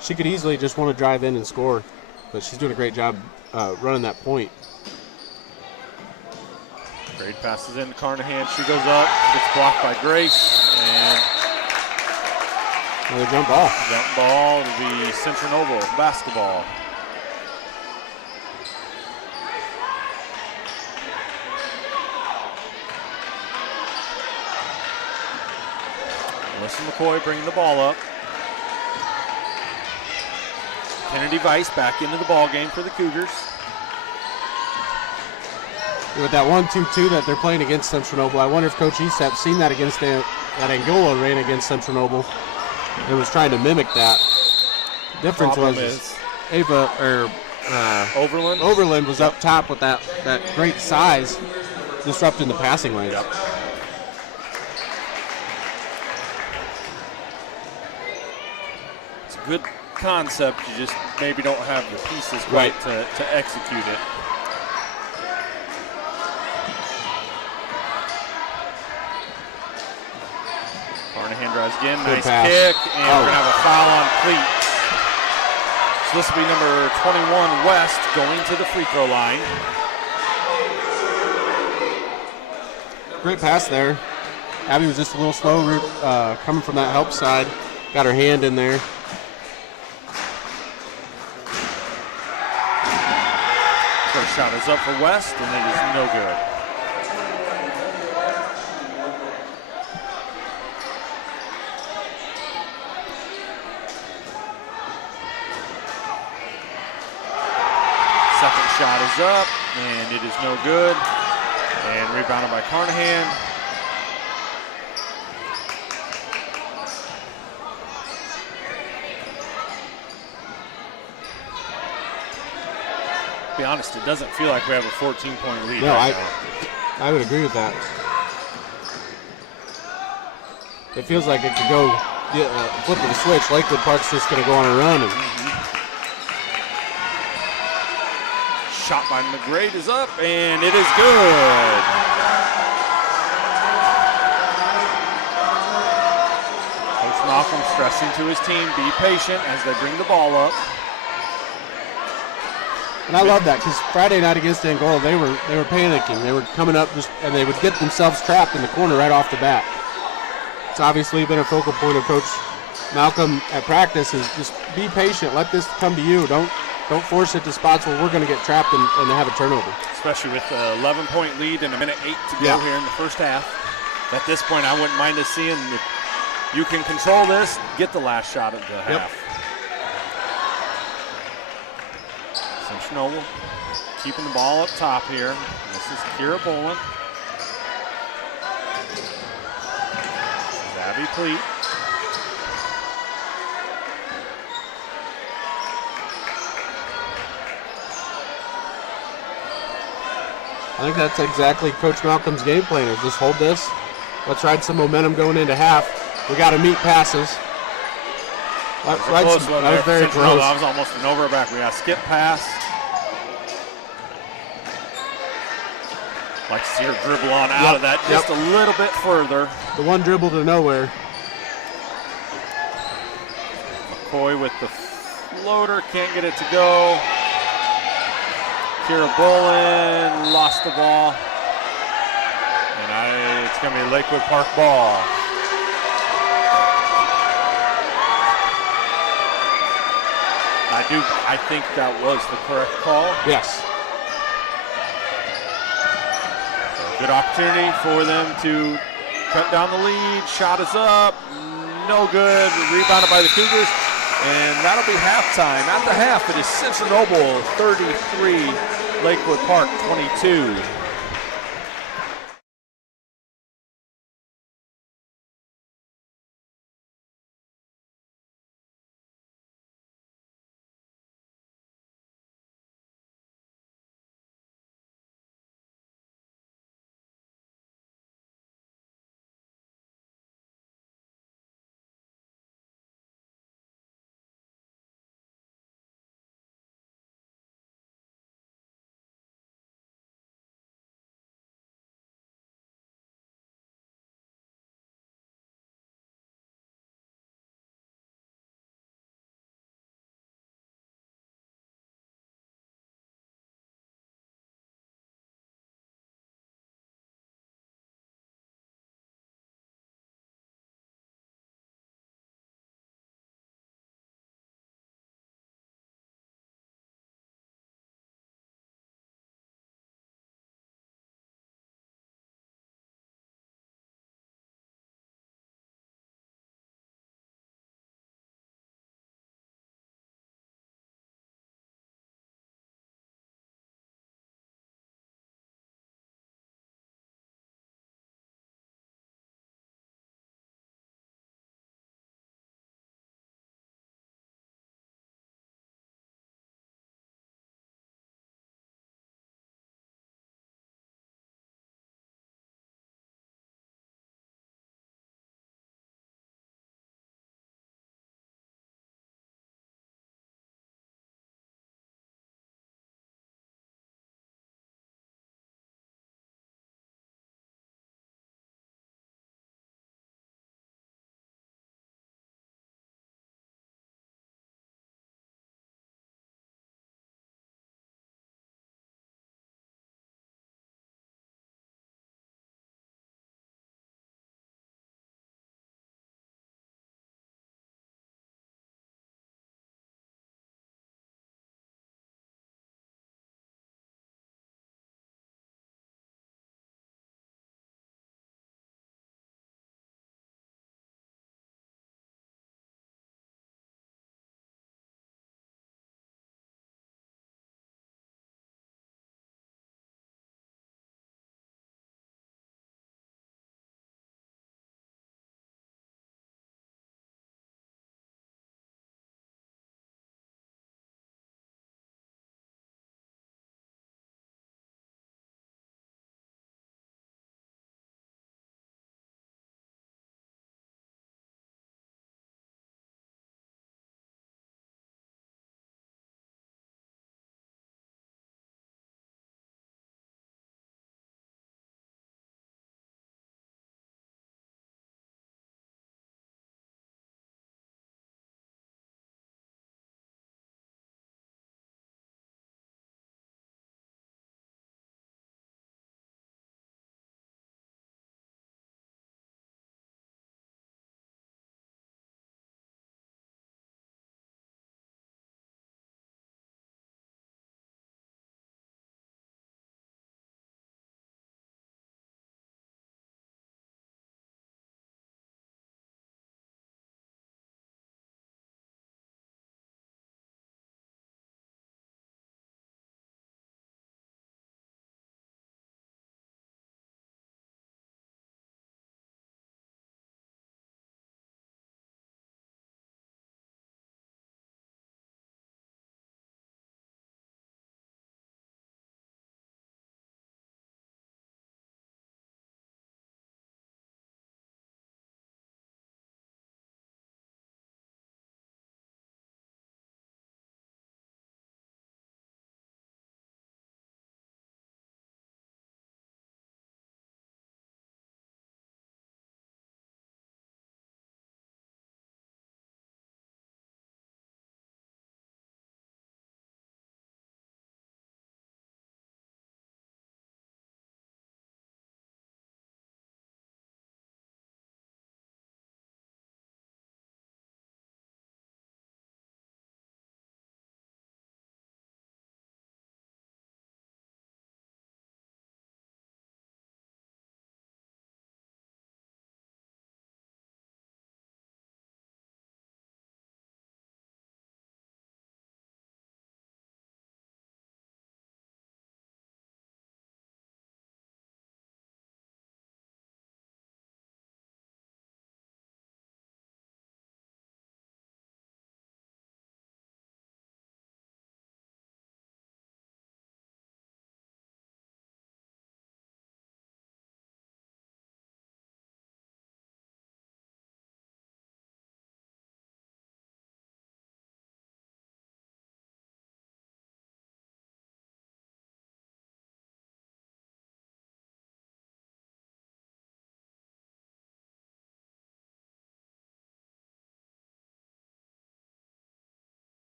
She could easily just want to drive in and score, but she's doing a great job running that point. Grade passes into Carnahan. She goes up, gets blocked by Grace, and another jump ball. Jump ball to be Central Noble basketball. Melissa McCoy bringing the ball up. Kennedy Weiss back into the ball game for the Cougars. With that 1-2-2 that they're playing against Central Noble, I wonder if Coach Eastep's seen that against that Angola ran against Central Noble and was trying to mimic that. The difference was Overland was up top with that great size, disrupting the passing lanes. Yep. It's a good concept. You just maybe don't have the pieces right to execute it. Carnahan drives again, nice kick, and we're going to have a foul on cleats. So this will be number 21, West, going to the free throw line. Great pass there. Abby was just a little slow coming from that help side. Got her hand in there. First shot is up for West, and it is no good. Second shot is up, and it is no good. And rebounded by Carnahan. To be honest, it doesn't feel like we have a 14-point lead. No, I would agree with that. It feels like it could go flip of the switch. Lakewood Park's just going to go on a run. Shot by McGrade is up, and it is good. Coach Malcolm stressing to his team, be patient as they bring the ball up. And I love that because Friday night against Angola, they were panicking. They were coming up and they would get themselves trapped in the corner right off the bat. It's obviously been a focal point of Coach Malcolm at practice is just be patient. Let this come to you. Don't force it to spots where we're going to get trapped and have a turnover. Especially with an 11-point lead and a minute 8 to go here in the first half. At this point, I wouldn't mind us seeing if you can control this, get the last shot of the half. Central Noble keeping the ball up top here. This is Kira Bolin. This is Abby Pleat. I think that's exactly Coach Malcolm's game plan is just hold this. Let's ride some momentum going into half. We got to meet passes. That was very close. That was almost an over back. We got a skip pass. Like to see her dribble on out of that just a little bit further. The one dribble to nowhere. McCoy with the floater, can't get it to go. Kira Bolin lost the ball. And it's going to be a Lakewood Park ball. I think that was the correct call. Yes. So Good opportunity for them to cut down the lead. Shot is up. No good. Rebounded by the Cougars. And that'll be halftime. At the half, it is Central Noble 33, Lakewood Park 22.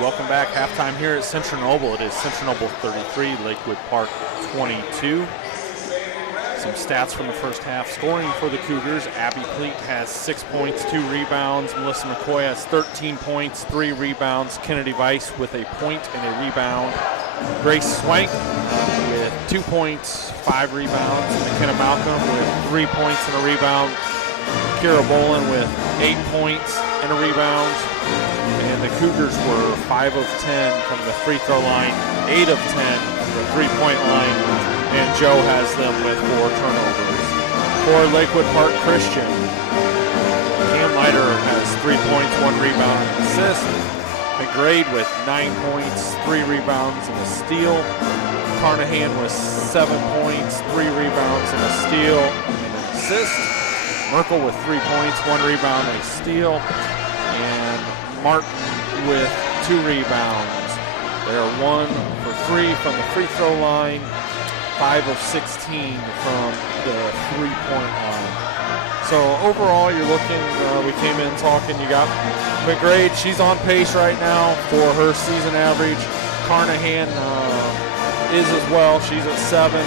welcome back. Halftime here at Central Noble. It is Central Noble 33, Lakewood Park 22. Some stats from the first half. Scoring for the Cougars, Abby Pleat has 6 points, 2 rebounds. Melissa McCoy has 13 points, 3 rebounds. Kennedy Weiss with a point and a rebound. Grace Swank with 2 points, 5 rebounds. McKenna Malcolm with 3 points and a rebound. Kira Bolin with 8 points and a rebound. And the Cougars were 5 of 10 from the free throw line, 8 of 10 from the three-point line, and Joe has them with 4 turnovers. For Lakewood Park Christian, Cam Leiter has 3 points, 1 rebound and an assist. McGrade with 9 points, 3 rebounds and a steal. Carnahan with 7 points, 3 rebounds and a steal and an assist. Merkel with 3 points, 1 rebound and a steal. And Martin with 2 rebounds. They are 1 for 3 from the free throw line, 5 of 16 from the three-point line. So overall, you're looking, we came in talking, you got McGrade, she's on pace right now for her season average. Carnahan is as well, she's at 7.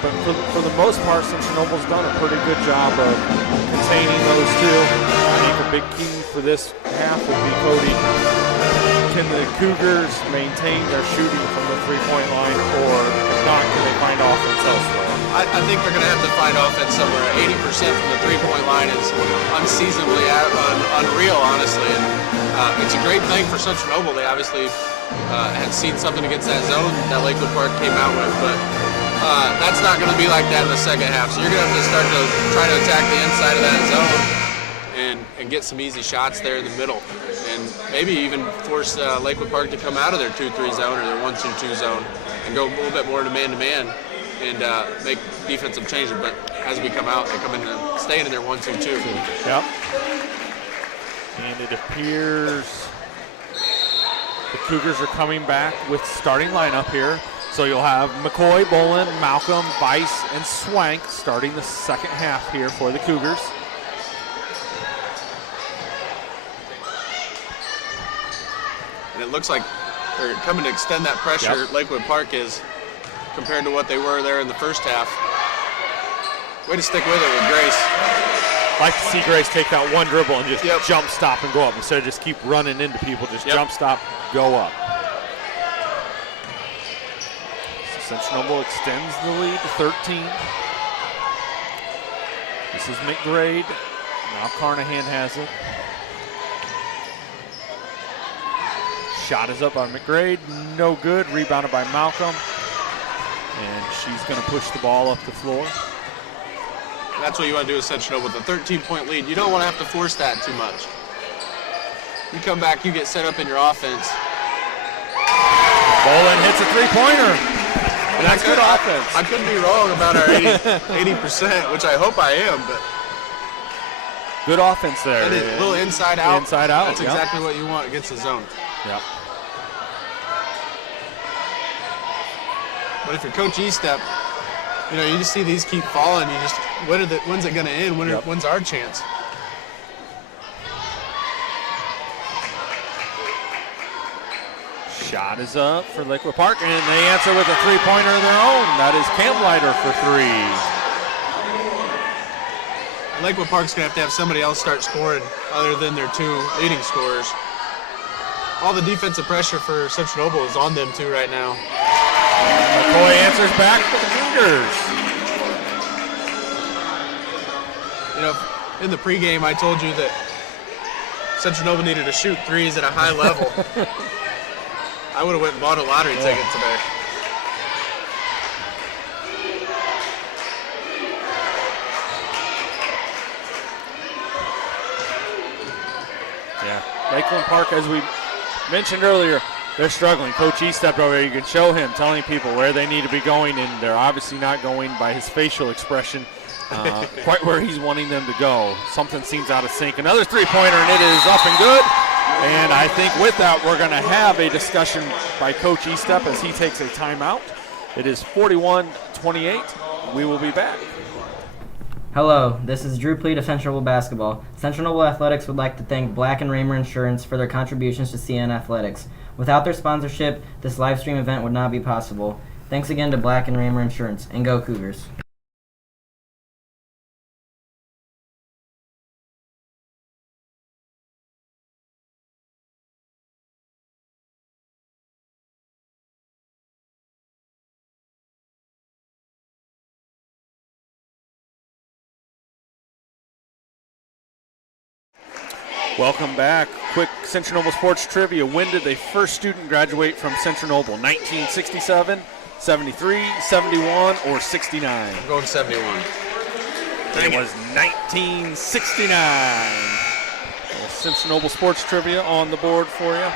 But for the most part, Central Noble's done a pretty good job of containing those two. I think a big key for this half would be Cody. Can the Cougars maintain their shooting from the three-point line, or if not, can they find offense elsewhere? I think they're going to have to find offense somewhere. 80% from the three-point line is unseasonably unreal, honestly. And it's a great thing for Central Noble. They obviously had seen something against that zone that Lakewood Park came out with, but that's not going to be like that in the second half. So you're going to have to start to try to attack the inside of that zone and get some easy shots there in the middle. And maybe even force Lakewood Park to come out of their 2-3 zone or their 1-2-2 zone and go a little bit more to man-to-man and make defensive changes. But as we come out, they come in and staying in their 1-2-2. Yep. And it appears the Cougars are coming back with starting lineup here. So you'll have McCoy, Bolin, Malcolm, Weiss, and Swank starting the second half here for the Cougars. And it looks like they're coming to extend that pressure. Yep. Lakewood Park is compared to what they were there in the first half. Way to stick with it with Grace. Like to see Grace take that one dribble and just jump stop and go up instead of just keep running into people. Just jump stop, go up. So Central Noble extends the lead to 13. This is McGrade. Now Carnahan has it. Shot is up by McGrade, no good. Rebounded by Malcolm. And she's going to push the ball up the floor. That's what you want to do with Central Noble with a 13-point lead. You don't want to have to force that too much. You come back, you get set up in your offense. Bolin hits a three-pointer. And that's good offense. I couldn't be wrong about our 80%, which I hope I am, but good offense there. that is a little inside out. Inside out. That's exactly what you want against the zone. Yep. But if you're Coach E-Step, you know, you just see these keep falling. You just, when's it going to end? When's our chance? Shot is up for Lakewood Park, and they answer with a three-pointer of their own. That is Cam Leiter for 3. Lakewood Park's going to have somebody else start scoring other than their 2 leading scorers. All the defensive pressure for Central Noble is on them too right now. McCoy answers back for the Cougars. You know, in the pregame, I told you that Central Noble needed to shoot threes at a high level. I would have went and bought a lottery ticket today. Yeah, Lakeland Park, as we mentioned earlier, they're struggling. Coach E stepped over there. You can show him telling people where they need to be going, and they're obviously not going by his facial expression quite where he's wanting them to go. Something seems out of sync. Another three-pointer, and it is up and good. And I think with that, we're going to have a discussion by Coach E-Step as he takes a timeout. It is 41-28. We will be back. Hello, this is Drew Pleat of Central Noble Basketball. Central Noble Athletics would like to thank Black & Remer Insurance for their contributions to CN Athletics. Without their sponsorship, this live stream event would not be possible. Thanks again to Black and Remer Insurance, and go Cougars. Welcome back. Quick Central Noble Sports Trivia. When did the first student graduate from Central Noble? 1967, 73, 71, or 69? I'm going 71. It was 1969. Central Noble Sports Trivia on the board for you.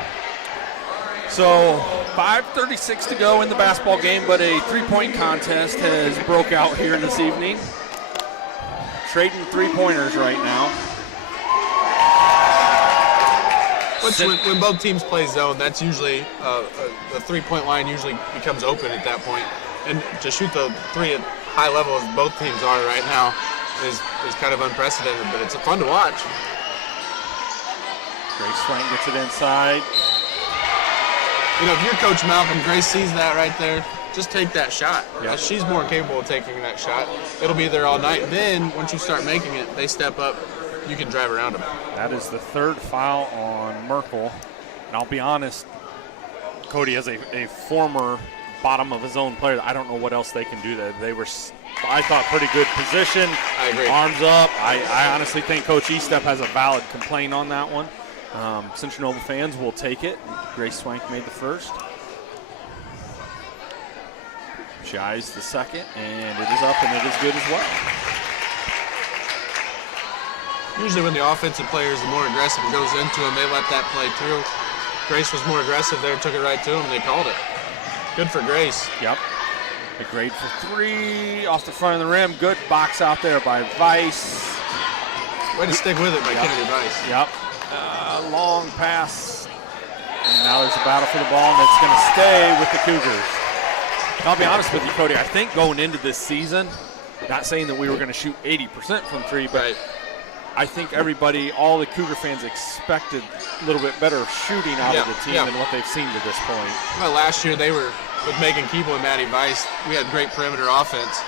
So 5:36 to go in the basketball game, but a three-point contest has broke out here this evening. Trading three-pointers right now. Which, when both teams play zone, that's usually the three-point line usually becomes open at that point. And to shoot the three at high level as both teams are right now is kind of unprecedented, but it's fun to watch. Grace Swain gets it inside. You know, if you're Coach Malcolm, Grace sees that right there, just take that shot. Yep. She's more capable of taking that shot. It'll be there all night. Then, once you start making it, they step up. You can drive around them. That is the third foul on Merkel. And I'll be honest, Cody, as a former bottom of his own player, I don't know what else they can do there. They were, I thought, pretty good position. I agree. Arms up. I honestly think Coach Estep has a valid complaint on that one. Central Noble fans will take it. Grace Swank made the first. She eyes the second, and it is up, and it is good as well. Usually when the offensive players are more aggressive and goes into them, they let that play through. Grace was more aggressive there, took it right to him, and they called it. Good for Grace. Yep. A grade for three off the front of the rim. Good box out there by Weiss. Way to stick with it by Kennedy Weiss. Yep. Long pass. And now there's a battle for the ball, and it's going to stay with the Cougars. I'll be honest with you, Cody. I think going into this season, not saying that we were going to shoot 80% from three, but I think everybody, all the Cougar fans expected a little bit better shooting out of the team than what they've seen to this point. Well, last year they were with Megan Keeble and Maddie Weiss. We had great perimeter offense.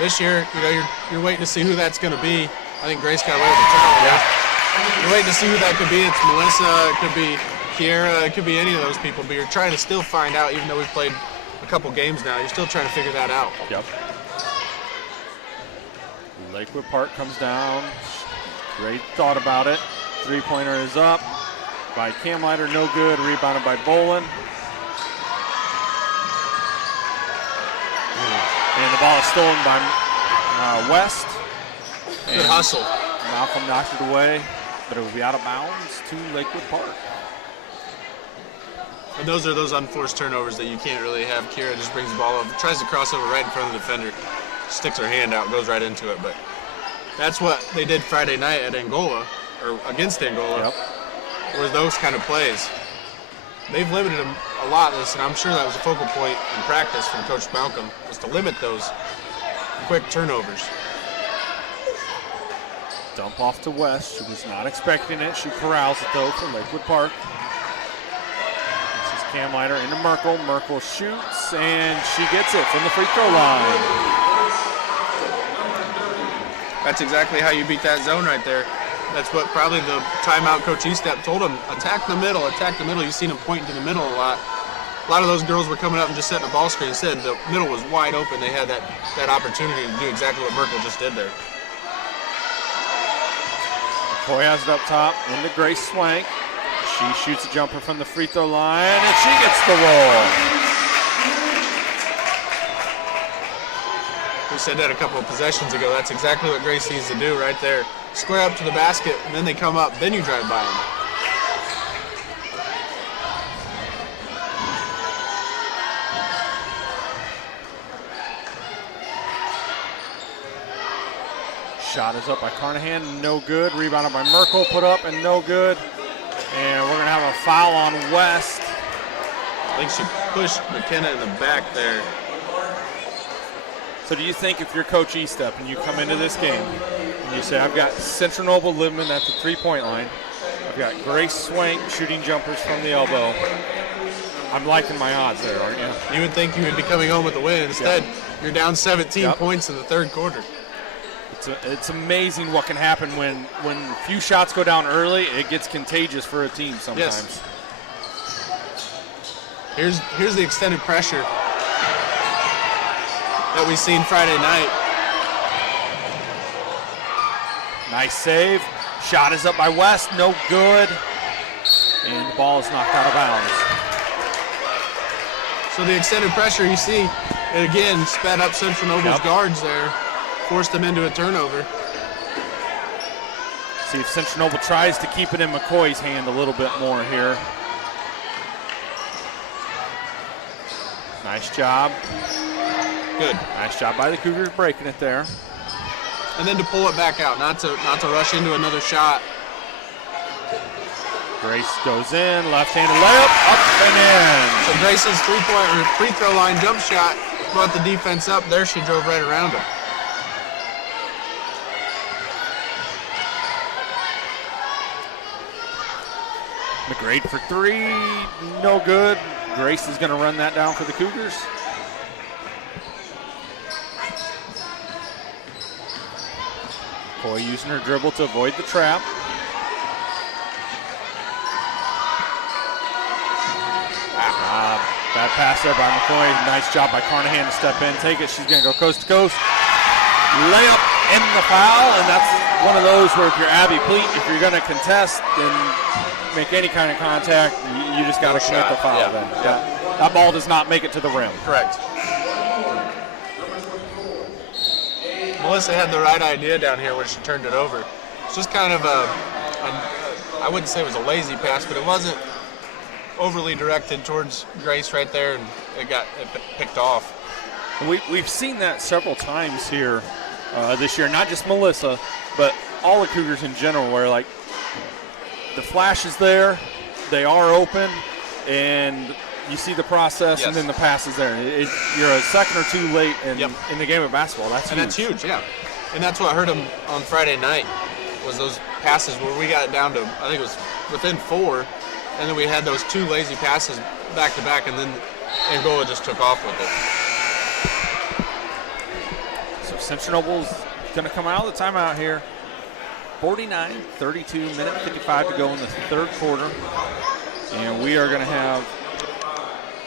This year, you know, you're waiting to see who that's going to be. I think Grace got away with the turnover. You're waiting to see who that could be. It's Melissa, it could be Kiera, it could be any of those people, but you're trying to still find out, even though we've played a couple games now, you're still trying to figure that out. Yep. Lakewood Park comes down. Great thought about it. Three-pointer is up by Camlighter, no good. Rebounded by Bolin. And the ball is stolen by West. Good hustle. Malcolm knocked it away, but it will be out of bounds to Lakewood Park. And those are those unforced turnovers that you can't really have. Kiera just brings the ball over, tries to cross over right in front of the defender, sticks her hand out, goes right into it. But that's what they did Friday night at Angola, or against Angola, was those kind of plays. They've limited them a lot, and I'm sure that was a focal point in practice from Coach Malcolm, was to limit those quick turnovers. Dump off to West. She was not expecting it. She corrals it, though, for Lakewood Park. This is Camlighter into Merkel. Merkel shoots, and she gets it from the free throw line. That's exactly how you beat that zone right there. That's what probably the timeout Coach Estep told him. Attack the middle, attack the middle. You've seen him pointing to the middle a lot. A lot of those girls were coming up and just setting a ball screen. Instead, the middle was wide open. They had that opportunity to do exactly what Merkel just did there. McCoy has it up top into Grace Swank. She shoots a jumper from the free throw line, and she gets the roll. We said that a couple of possessions ago. That's exactly what Grace needs to do right there. Square up to the basket, and then they come up, then you drive by them. Shot is up by Carnahan, no good. Rebounded by Merkel, put up and no good. And we're going to have a foul on West. I think she pushed McKenna in the back there. So do you think if you're Coach Estep and you come into this game and you say, I've got Central Noble living at the three-point line, I've got Grace Swank shooting jumpers from the elbow, I'm liking my odds there, aren't you? You would think you would be coming home with a win. Instead, you're down 17 points in the third quarter. It's amazing what can happen when a few shots go down early. It gets contagious for a team sometimes. Yes. Here's the extended pressure that we seen Friday night. Nice save. Shot is up by West. No good. And the ball is knocked out of bounds. So the extended pressure, you see, it again sped up Central Noble's guards there, forced them into a turnover. See if Central Noble tries to keep it in McCoy's hand a little bit more here. Nice job. Good. Nice job by the Cougars breaking it there. And then to pull it back out, not to rush into another shot. Grace goes in, left-handed layup, up and in. So Grace's free throw line jump shot brought the defense up. There she drove right around him. McGrade for three, no good. Grace is going to run that down for the Cougars. Coy using her dribble to avoid the trap. Bad pass there by McCoy. Nice job by Carnahan to step in, take it. She's going to go coast to coast. Layup in the foul, and that's one of those where if you're Abby Pleat, if you're going to contest and make any kind of contact, you just got to commit the foul then. Yeah. That ball does not make it to the rim. Correct. Melissa had the right idea down here when she turned it over. It's just kind of I wouldn't say it was a lazy pass, but it wasn't overly directed towards Grace right there, and it picked off. We've seen that several times here this year, not just Melissa, but all the Cougars in general, where like the flash is there, they are open, and you see the process, and then the pass is there. You're a second or two late in the game of basketball. That's huge, yeah. And that's what hurt them on Friday night, was those passes where we got down to, I think it was within 4, and then we had those 2 lazy passes back to back, and then Angola just took off with it. So Central Noble's going to come out of the timeout here. 49-32, minute 55 to go in the third quarter. And we are going to have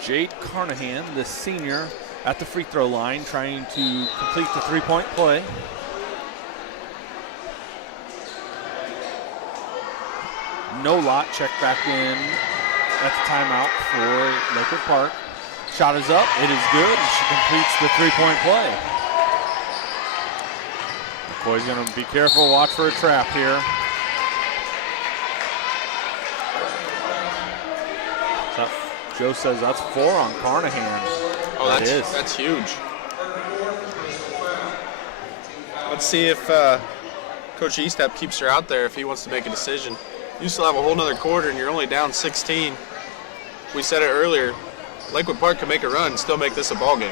Jade Carnahan, the senior, at the free throw line trying to complete the three-point play. No lot checked back in at the timeout for Lakewood Park. Shot is up. It is good. She completes the three-point play. McCoy's going to be careful. Watch for a trap here. Joe says that's 4 on Carnahan. Oh, that's huge. Let's see if Coach Eastep keeps her out there if he wants to make a decision. You still have a whole nother quarter and you're only down 16. We said it earlier, Lakewood Park can make a run and still make this a ball game.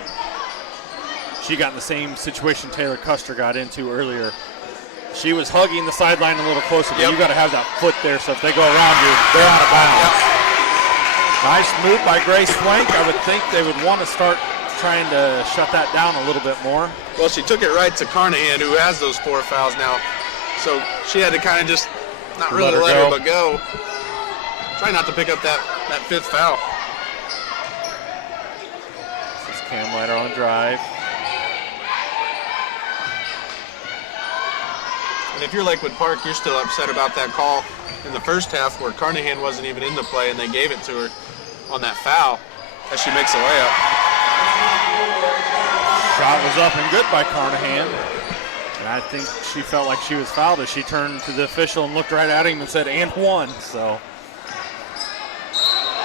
She got in the same situation Taylor Custer got into earlier. She was hugging the sideline a little closer, but you got to have that foot there, so if they go around you, they're out of bounds. Nice move by Grace Flank. I would think they would want to start trying to shut that down a little bit more. Well, she took it right to Carnahan, who has those 4 fouls now. So she had to kind of just not really let her but go. Try not to pick up that 5th foul. This is Cam Leiter on drive. And if you're Lakewood Park, you're still upset about that call in the first half where Carnahan wasn't even in the play and they gave it to her on that foul as she makes a layup. Shot was up and good by Carnahan. And I think she felt like she was fouled as she turned to the official and looked right at him and said, and 1. So.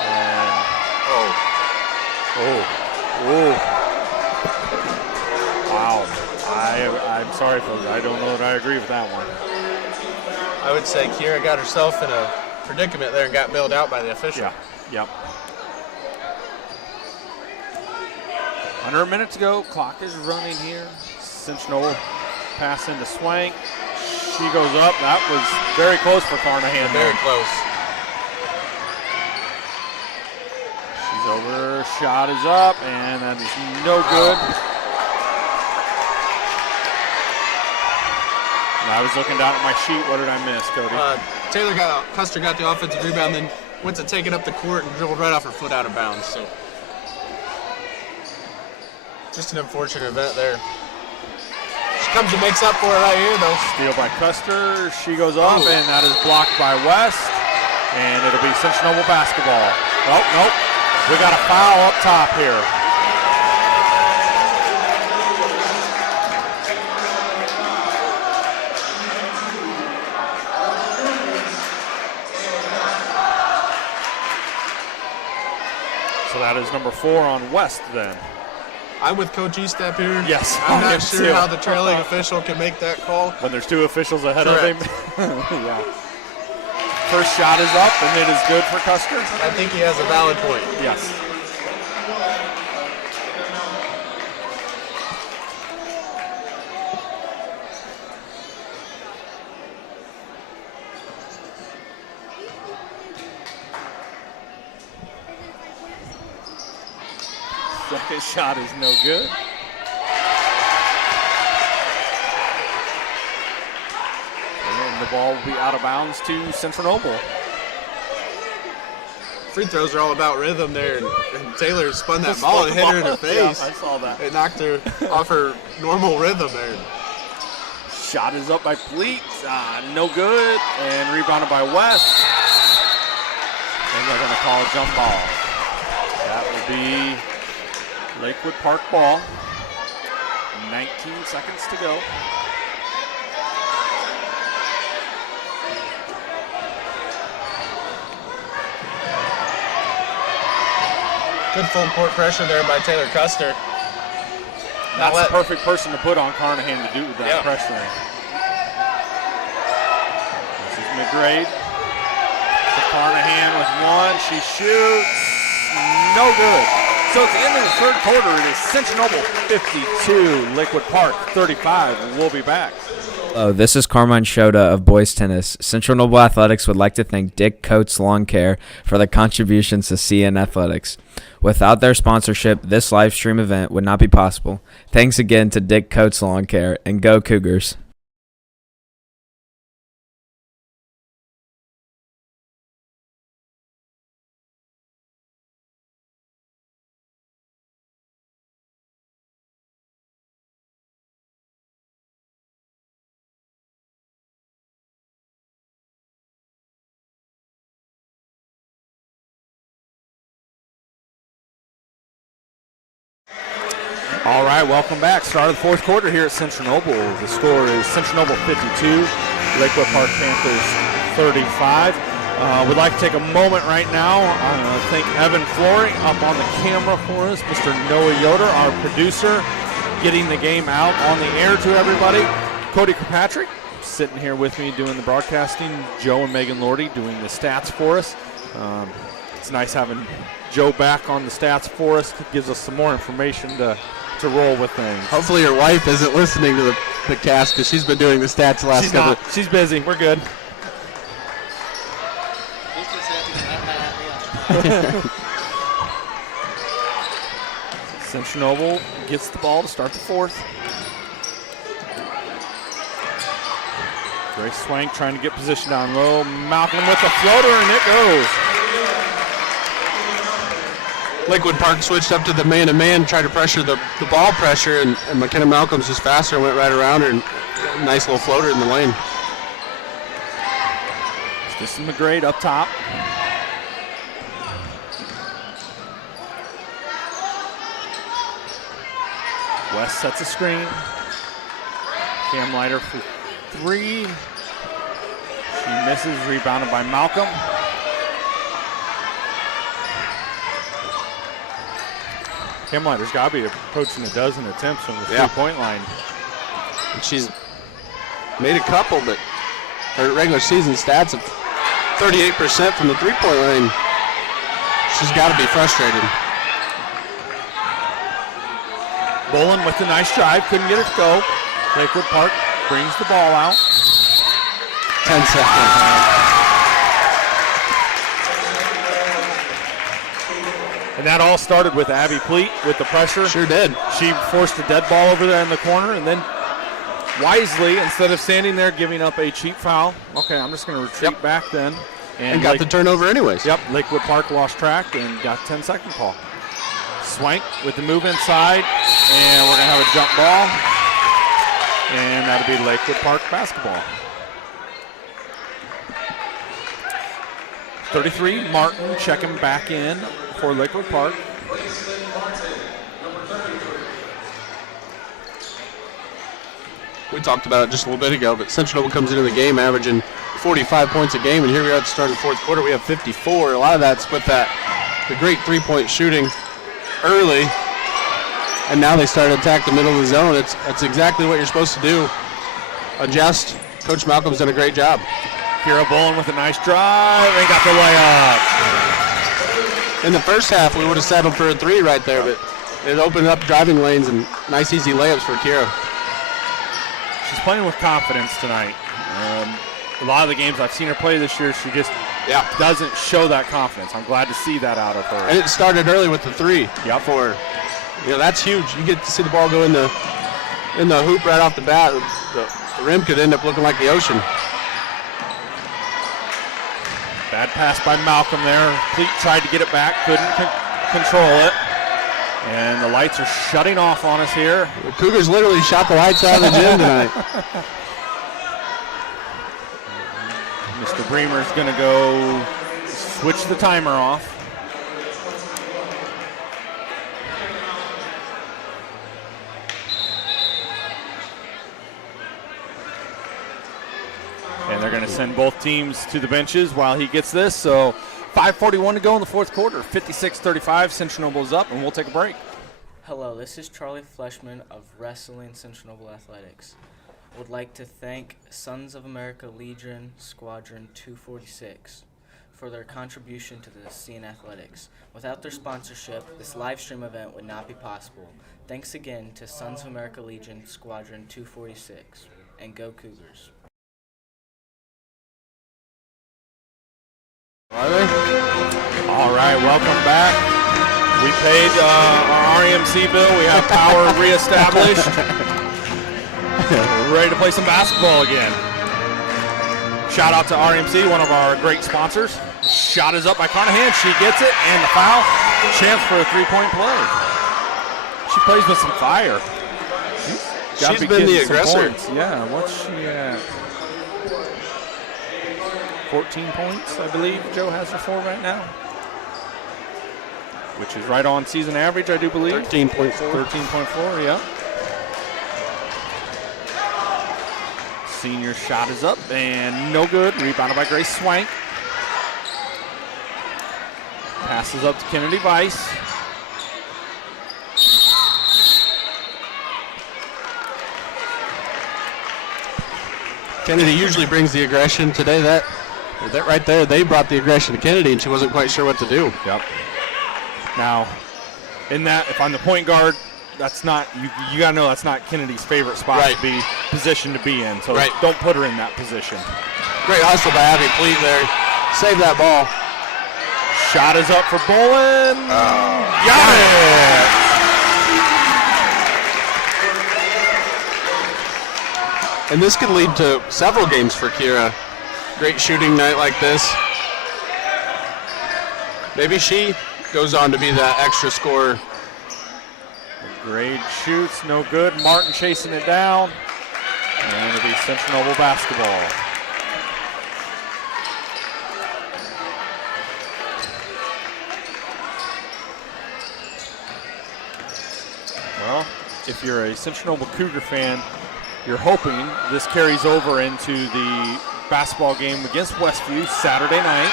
And wow. I'm sorry, folks. I don't know that I agree with that one. I would say Kiera got herself in a predicament there and got bailed out by the official. Yeah, yep. Under a minute to go. Clock is running here. Central Noble pass into Swank. She goes up. That was very close for Carnahan. Very close. She's Westover shot is up, and that is no good. And I was looking down at my sheet. What did I miss, Cody? Custer got the offensive rebound, then went to take it up the court and dribbled right off her foot out of bounds. So just an unfortunate event there. She comes and makes up for it right here, though. Steal by Custer. She goes up, and that is blocked by West. And it'll be Central Noble basketball. Oh, nope. We got a foul up top here. So that is number 4 on West then. I'm with Coach Eastep here. Yes. I'm not sure how the trailing official can make that call. When there's 2 officials ahead Correct. of him. Yeah. First shot is up, and it is good for Custer. I think he has a valid point. Yes. Second shot is no good. And the ball will be out of bounds to Central Noble. Free throws are all about rhythm there, and Taylor spun that ball and hit her in the face. Yeah, I saw that. It knocked her off her normal rhythm there. Shot is up by Fleet. No good. And rebounded by West. And they're going to call a jump ball. That will be Lakewood Park ball. 19 seconds to go. Good full court pressure there by Taylor Custer. That's the perfect person to put on Carnahan to do that pressuring. This is McGrade. To Carnahan with 1. She shoots. No good. So at the end of the third quarter, it is Central Noble 52, Lakewood Park 35. We'll be back. Hello, this is Carmine Shota of Boys Tennis. Central Noble Athletics would like to thank Dick Coates Lawncare for their contributions to CN Athletics. Without their sponsorship, this live stream event would not be possible. Thanks again to Dick Coates Lawncare, and go Cougars. All right, welcome back. Start of the fourth quarter here at Central Noble. The score is Central Noble 52, Lakewood Park Panthers 35. We'd like to take a moment right now. Thank Evan Flory up on the camera for us, Mr. Noah Yoder, our producer, getting the game out on the air to everybody. Cody Kirkpatrick sitting here with me doing the broadcasting. Joe and Megan Lordy doing the stats for us. It's nice having Joe back on the stats for us. It gives us some more information to roll with things. Hopefully your wife isn't listening to the cast because she's been doing the stats the last couple. She's busy. We're good. Central Noble gets the ball to start the fourth. Grace Swank trying to get position down low. Malcolm with the floater, and it goes. Lakewood Park switched up to the man-to-man, tried to pressure the ball pressure, and McKenna Malcolm's just faster and went right around her, and nice little floater in the lane. This is McGrade up top. West sets a screen. Cam Leiter for 3. She misses, rebounded by Malcolm. Cam Leiter's got to be approaching a dozen attempts from the three-point line. And she's made a couple, but her regular season stats of 38% from the three-point line. She's got to be frustrated. Bolin with the nice drive, couldn't get it to go. Lakewood Park brings the ball out. 10 seconds. And that all started with Abby Pleat with the pressure. Sure did. She forced a dead ball over there in the corner, and then wisely, instead of standing there giving up a cheap foul, okay, I'm just going to retreat back then. And got the turnover anyways. Yep, Lakewood Park lost track and got 10-second call. Swank with the move inside, and we're going to have a jump ball. And that'll be Lakewood Park basketball. 33, Martin checking back in for Lakewood Park. We talked about it just a little bit ago, but Central Noble comes into the game averaging 45 points a game, and here we are at the start of the fourth quarter. We have 54. A lot of that's with the great three-point shooting early, and now they start to attack the middle of the zone. That's exactly what you're supposed to do. Adjust. Coach Malcolm's done a great job. Kira Bolin with a nice drive and got the layup. In the first half, we would have settled for a three right there, but it opened up driving lanes and nice, easy layups for Kira. She's playing with confidence tonight. A lot of the games I've seen her play this year, she just doesn't show that confidence. I'm glad to see that out of her. And it started early with the three. Yep. For, that's huge. You get to see the ball go in the hoop right off the bat. The rim could end up looking like the ocean. Bad pass by Malcolm there. Pleat tried to get it back, couldn't control it. And the lights are shutting off on us here. The Cougars literally shot the lights out of the gym tonight. Mr. Remer's going to go switch the timer off. And they're going to send both teams to the benches while he gets this. So 5:41 to go in the fourth quarter. 56-35. Central Noble's up, and we'll take a break. Hello, this is Charlie Fleshman of Wrestling Central Noble Athletics. I would like to thank Sons of America Legion Squadron 246 for their contribution to the CN Athletics. Without their sponsorship, this live stream event would not be possible. Thanks again to Sons of America Legion Squadron 246, and go Cougars. Are they? All right, welcome back. We paid our REMC bill. We have power reestablished. We're ready to play some basketball again. Shout out to REMC, one of our great sponsors. Shot is up by Carnahan. She gets it, and the foul. Chance for a three-point play. She plays with some fire. She's been the aggressor. Yeah, what's she at? 14 points, I believe Joe has her for right now, which is right on season average, I do believe. 13.4. 13.4, yeah. Senior shot is up and no good. Rebounded by Grace Swank. Passes up to Kennedy Weiss. Kennedy usually brings the aggression. Today, that right there, they brought the aggression to Kennedy, and she wasn't quite sure what to do. Yep. Now, in that, if I'm the point guard, that's not, you got to know that's not Kennedy's favorite spot to be positioned to be in. So don't put her in that position. Great hustle by Abby Pleat there. Save that ball. Shot is up for Bolin. Got it. And this could lead to several games for Kira. Great shooting night like this. Maybe she goes on to be that extra scorer. Grade shoots, no good. Martin chasing it down. And it'll be Central Noble basketball. Well, if you're a Central Noble Cougar fan, you're hoping this carries over into the basketball game against Westview Saturday night.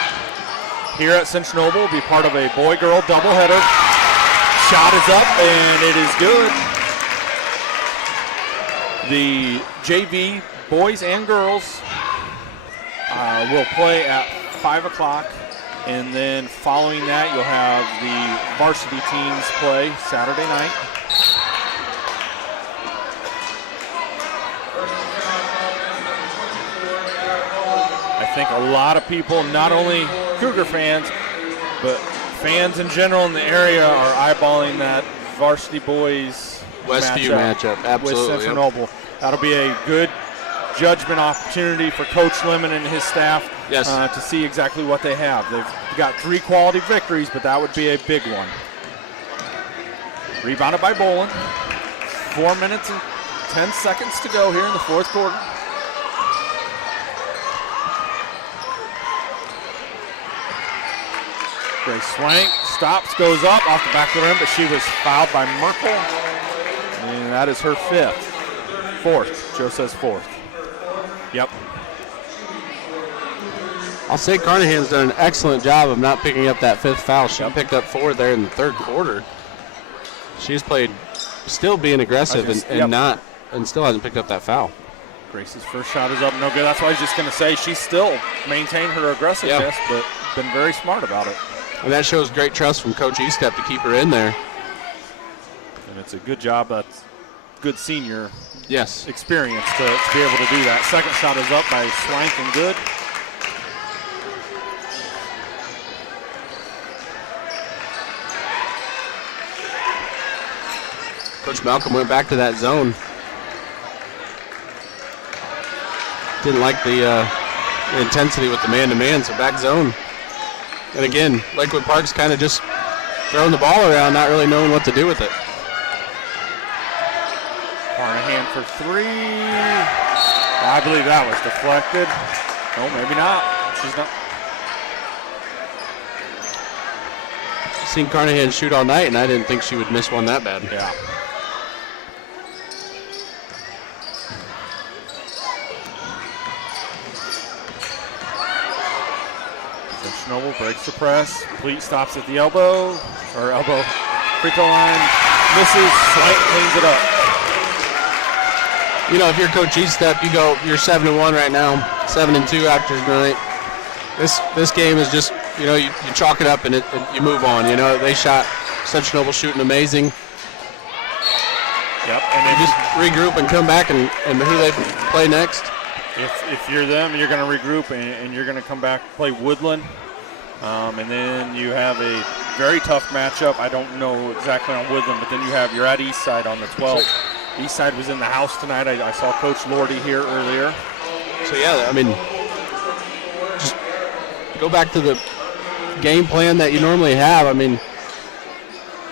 Here at Central Noble will be part of a boy-girl doubleheader. Shot is up, and it is good. The JV boys and girls will play at 5 o'clock, and then following that, you'll have the varsity teams play Saturday night. I think a lot of people, not only Cougar fans, but fans in general in the area are eyeballing that varsity boys Westview matchup, absolutely. With Central Noble. That'll be a good judgment opportunity for Coach Lemon and his staff to see exactly what they have. They've got 3 quality victories, but that would be a big one. Rebounded by Bolin. 4 minutes and 10 seconds to go here in the fourth quarter. Grace Swank stops, goes up off the back of the rim, but she was fouled by Merkel. And that is her 4th. Joe says 4th. Yep. I'll say Carnahan's done an excellent job of not picking up that 5th foul. She picked up 4 there in the third quarter. She's played, still being aggressive and still hasn't picked up that foul. Grace's first shot is up, no good. That's what I was just going to say. She's still maintained her aggressiveness, but been very smart about it. And that shows great trust from Coach Estep to keep her in there. And it's a good job. That's good senior experience to be able to do that. Second shot is up by Swank and good. Coach Malcolm went back to that zone. Didn't like the intensity with the man-to-man, so back zone. And again, Lakewood Park's kind of just throwing the ball around, not really knowing what to do with it. Carnahan for 3. I believe that was deflected. No, maybe not. She's not. Seen Carnahan shoot all night, and I didn't think she would miss one that bad. Yeah. Noble breaks the press. Pleat stops at the elbow. Free throw line. Misses. Swank cleans it up. You know, if you're Coach Estep, you're 7-1 right now, 7-2 after tonight. This game is just, you chalk it up and you move on. They shot Central Noble shooting amazing. Yep. And you just regroup and come back and who they play next. If you're them, you're going to regroup and you're going to come back play Woodland. And then you have a very tough matchup. I don't know exactly on Woodland, but then you're at Eastside on the 12th. Eastside was in the house tonight. I saw Coach Lordy here earlier. So, just go back to the game plan that you normally have.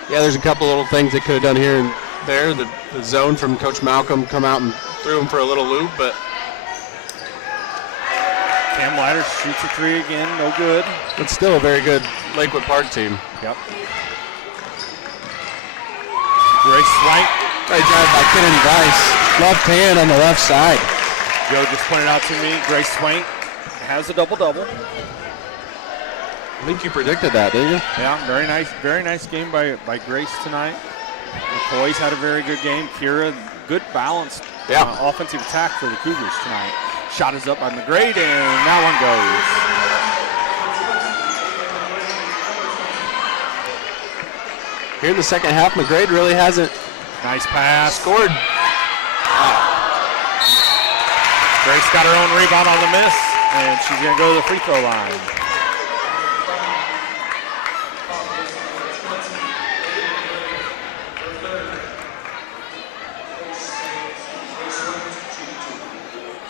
There's a couple little things they could have done here and there. The zone from Coach Malcolm come out and threw him for a little loop, but Cam Ladders shoots a 3 again, no good. It's still a very good Lakewood Park team. Yep. Grace Swank. Great drive by Kennedy Vice. Left hand on the left side. Joe just pointed out to me, Grace Swank has a double-double. I think you predicted that, didn't you? Yeah, very nice game by Grace tonight. McCoy's had a very good game. Kira, good balanced offensive attack for the Cougars tonight. Shot is up by McGrade, and that one goes. Here in the second half, McGrade really hasn't nice pass. Scored. Grace got her own rebound on the miss, and she's going to go to the free throw line.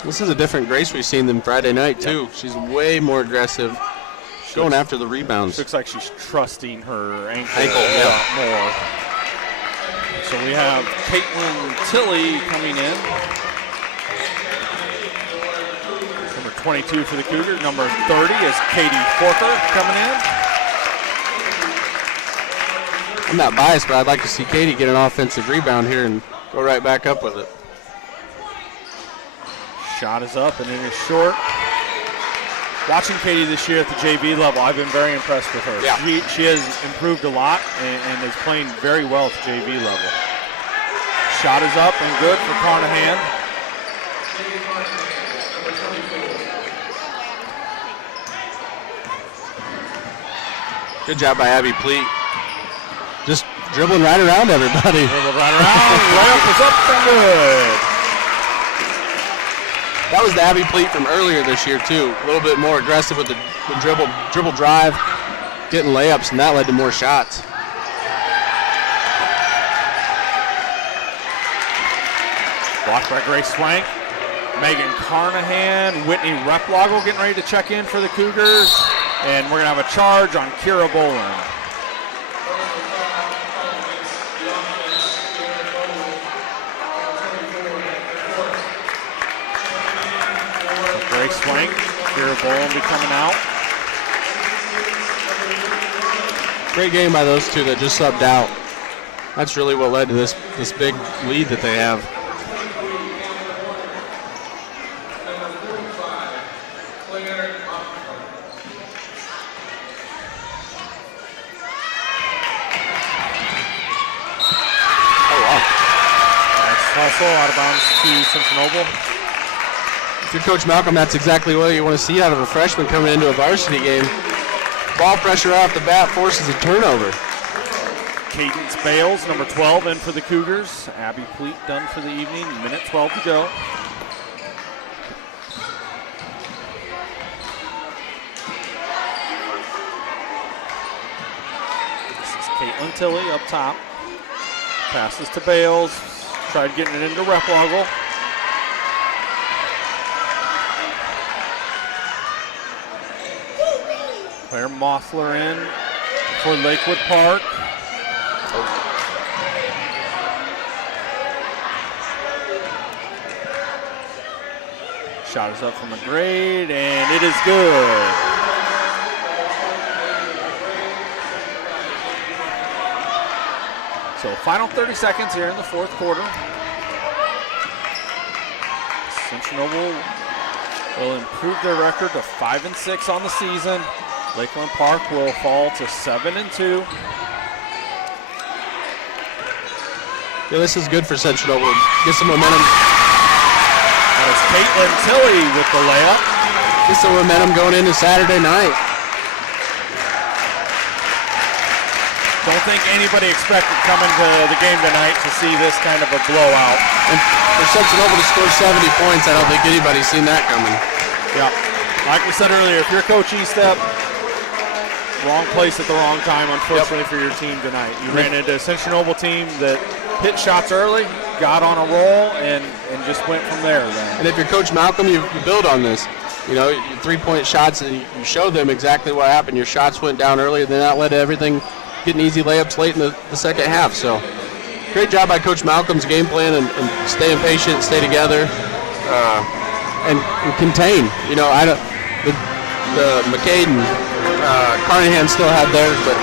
This is a different Grace we've seen than Friday night, too. Yep. She's way more aggressive, going after the rebounds. Looks like she's trusting her ankle more. So we have Caitlin Tilley coming in. Number 22 for the Cougars. Number 30 is Katie Forker coming in. I'm not biased, but I'd like to see Katie get an offensive rebound here and go right back up with it. Shot is up and it is short. Watching Katie this year at the JV level, I've been very impressed with her. Yeah. She has improved a lot and is playing very well at the JV level. Shot is up and good for Carnahan. Good job by Abby Pleat. Just dribbling right around everybody. Dribbled right around. Layup is up and good. That was the Abby Pleat from earlier this year, too. A little bit more aggressive with the dribble drive. getting layups, and that led to more shots. Blocked by Grace Swank. Megan Carnahan, Whitney Replogel getting ready to check in for the Cougars. And we're going to have a charge on Kira Boland. Grace Swank, Kira Boland be coming out. Great game by those two that just subbed out. That's really what led to this big lead that they have. Hustle out of bounds to Central Noble. If you're Coach Malcolm, that's exactly what you want to see out of a freshman coming into a varsity game. Ball pressure off the bat forces a turnover. Cadence Bales, number 12, in for the Cougars. Abby Pleat done for the evening. Minute 12 to go. This is Caitlin Tilley up top. Passes to Bales. Tried getting it into Replogel. Claire Moffler in for Lakewood Park. Shot is up from McGrade, and it is good. So final 30 seconds here in the fourth quarter. Central Noble will improve their record to 5-6 on the season. Lakeland Park will fall to 7-2. Yeah, this is good for Central Noble. Get some momentum. That is Caitlin Tilley with the layup. Get some momentum going into Saturday night. Don't think anybody expected coming to the game tonight to see this kind of a blowout. And for Central Noble to score 70 points, I don't think anybody's seen that coming. Yeah. Like we said earlier, if you're Coach Estep, wrong place at the wrong time, unfortunately, for your team tonight. You ran into a Central Noble team that hit shots early, got on a roll, and just went from there. Then. And if you're Coach Malcolm, you build on this. You know, your three-point shots, and you show them exactly what happened. Your shots went down early, and then that led to everything getting easy layups late in the second half. So great job by Coach Malcolm's game plan and staying patient, stay together, and contain. You know, the McCade and Carnahan still had theirs, but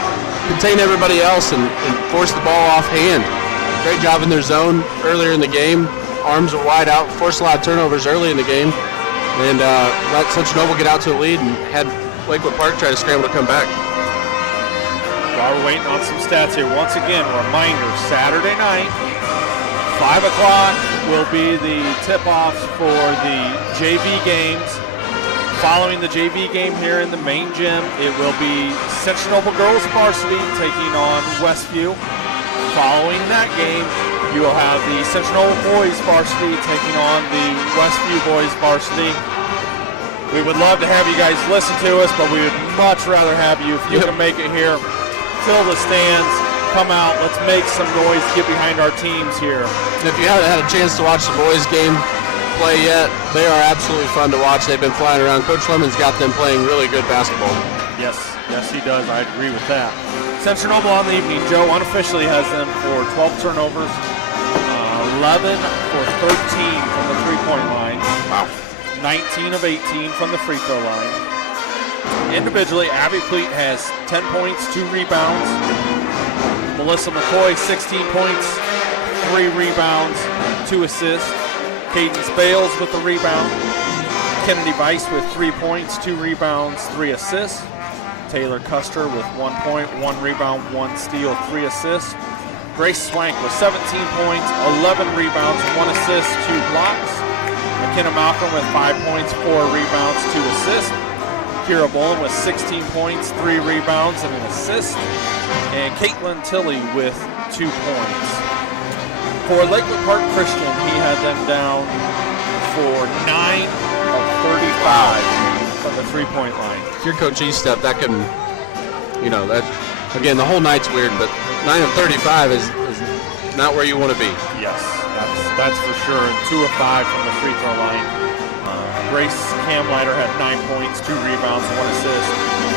contain everybody else and force the ball off hand. Great job in their zone earlier in the game. Arms were wide out, forced a lot of turnovers early in the game, and let Central Noble get out to a lead and had Lakewood Park try to scramble to come back. While we're waiting on some stats here, once again, reminder, Saturday night, 5 o'clock will be the tip-offs for the JV games. Following the JV game here in the main gym, it will be Central Noble Girls Varsity taking on Westview. Following that game, you will have the Central Noble Boys Varsity taking on the Westview Boys Varsity. We would love to have you guys listen to us, but we would much rather have you, if you can make it here, fill the stands, come out, let's make some noise, get behind our teams here. And if you haven't had a chance to watch the boys game play yet, they are absolutely fun to watch. They've been flying around. Coach Lemon's got them playing really good basketball. Yes, he does. I agree with that. Central Noble on the evening, Joe unofficially has them for 12 turnovers, 11 for 13 from the three-point line. Wow. 19 of 18 from the free throw line. Individually, Abby Pleat has 10 points, 2 rebounds. Melissa McCoy, 16 points, 3 rebounds, 2 assists. Cadence Bales with the rebound. Kennedy Weiss with 3 points, 2 rebounds, 3 assists. Taylor Custer with 1 point, 1 rebound, 1 steal, 3 assists. Grace Swank with 17 points, 11 rebounds, 1 assist, 2 blocks. McKenna Malcolm with 5 points, 4 rebounds, 2 assists. Kira Boland with 16 points, 3 rebounds, and an assist. And Caitlin Tilley with 2 points. For Lakewood Park Christian, he had them down for 9 of 35 from the three-point line. If you're Coach Estep, that can that again, the whole night's weird, but 9 of 35 is not where you want to be. Yes, that's for sure. And 2 of 5 from the free throw line. Grace Camlighter had 9 points, 2 rebounds, 1 assist.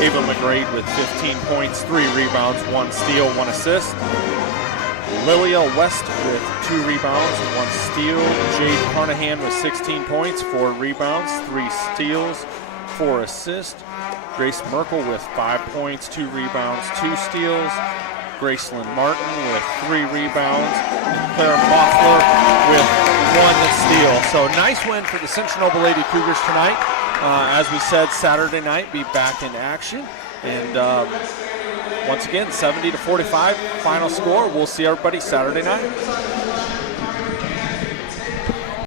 Ava McGrade with 15 points, 3 rebounds, 1 steal, 1 assist. Lilia West with 2 rebounds, 1 steal. Jade Carnahan with 16 points, 4 rebounds, 3 steals, 4 assists. Grace Merkel with 5 points, 2 rebounds, 2 steals. Gracelyn Martin with 3 rebounds. Claire Moffler with 1 steal. So nice win for the Central Noble Lady Cougars tonight. As we said, Saturday night, be back in action. And once again, 70-45 final score. We'll see everybody Saturday night.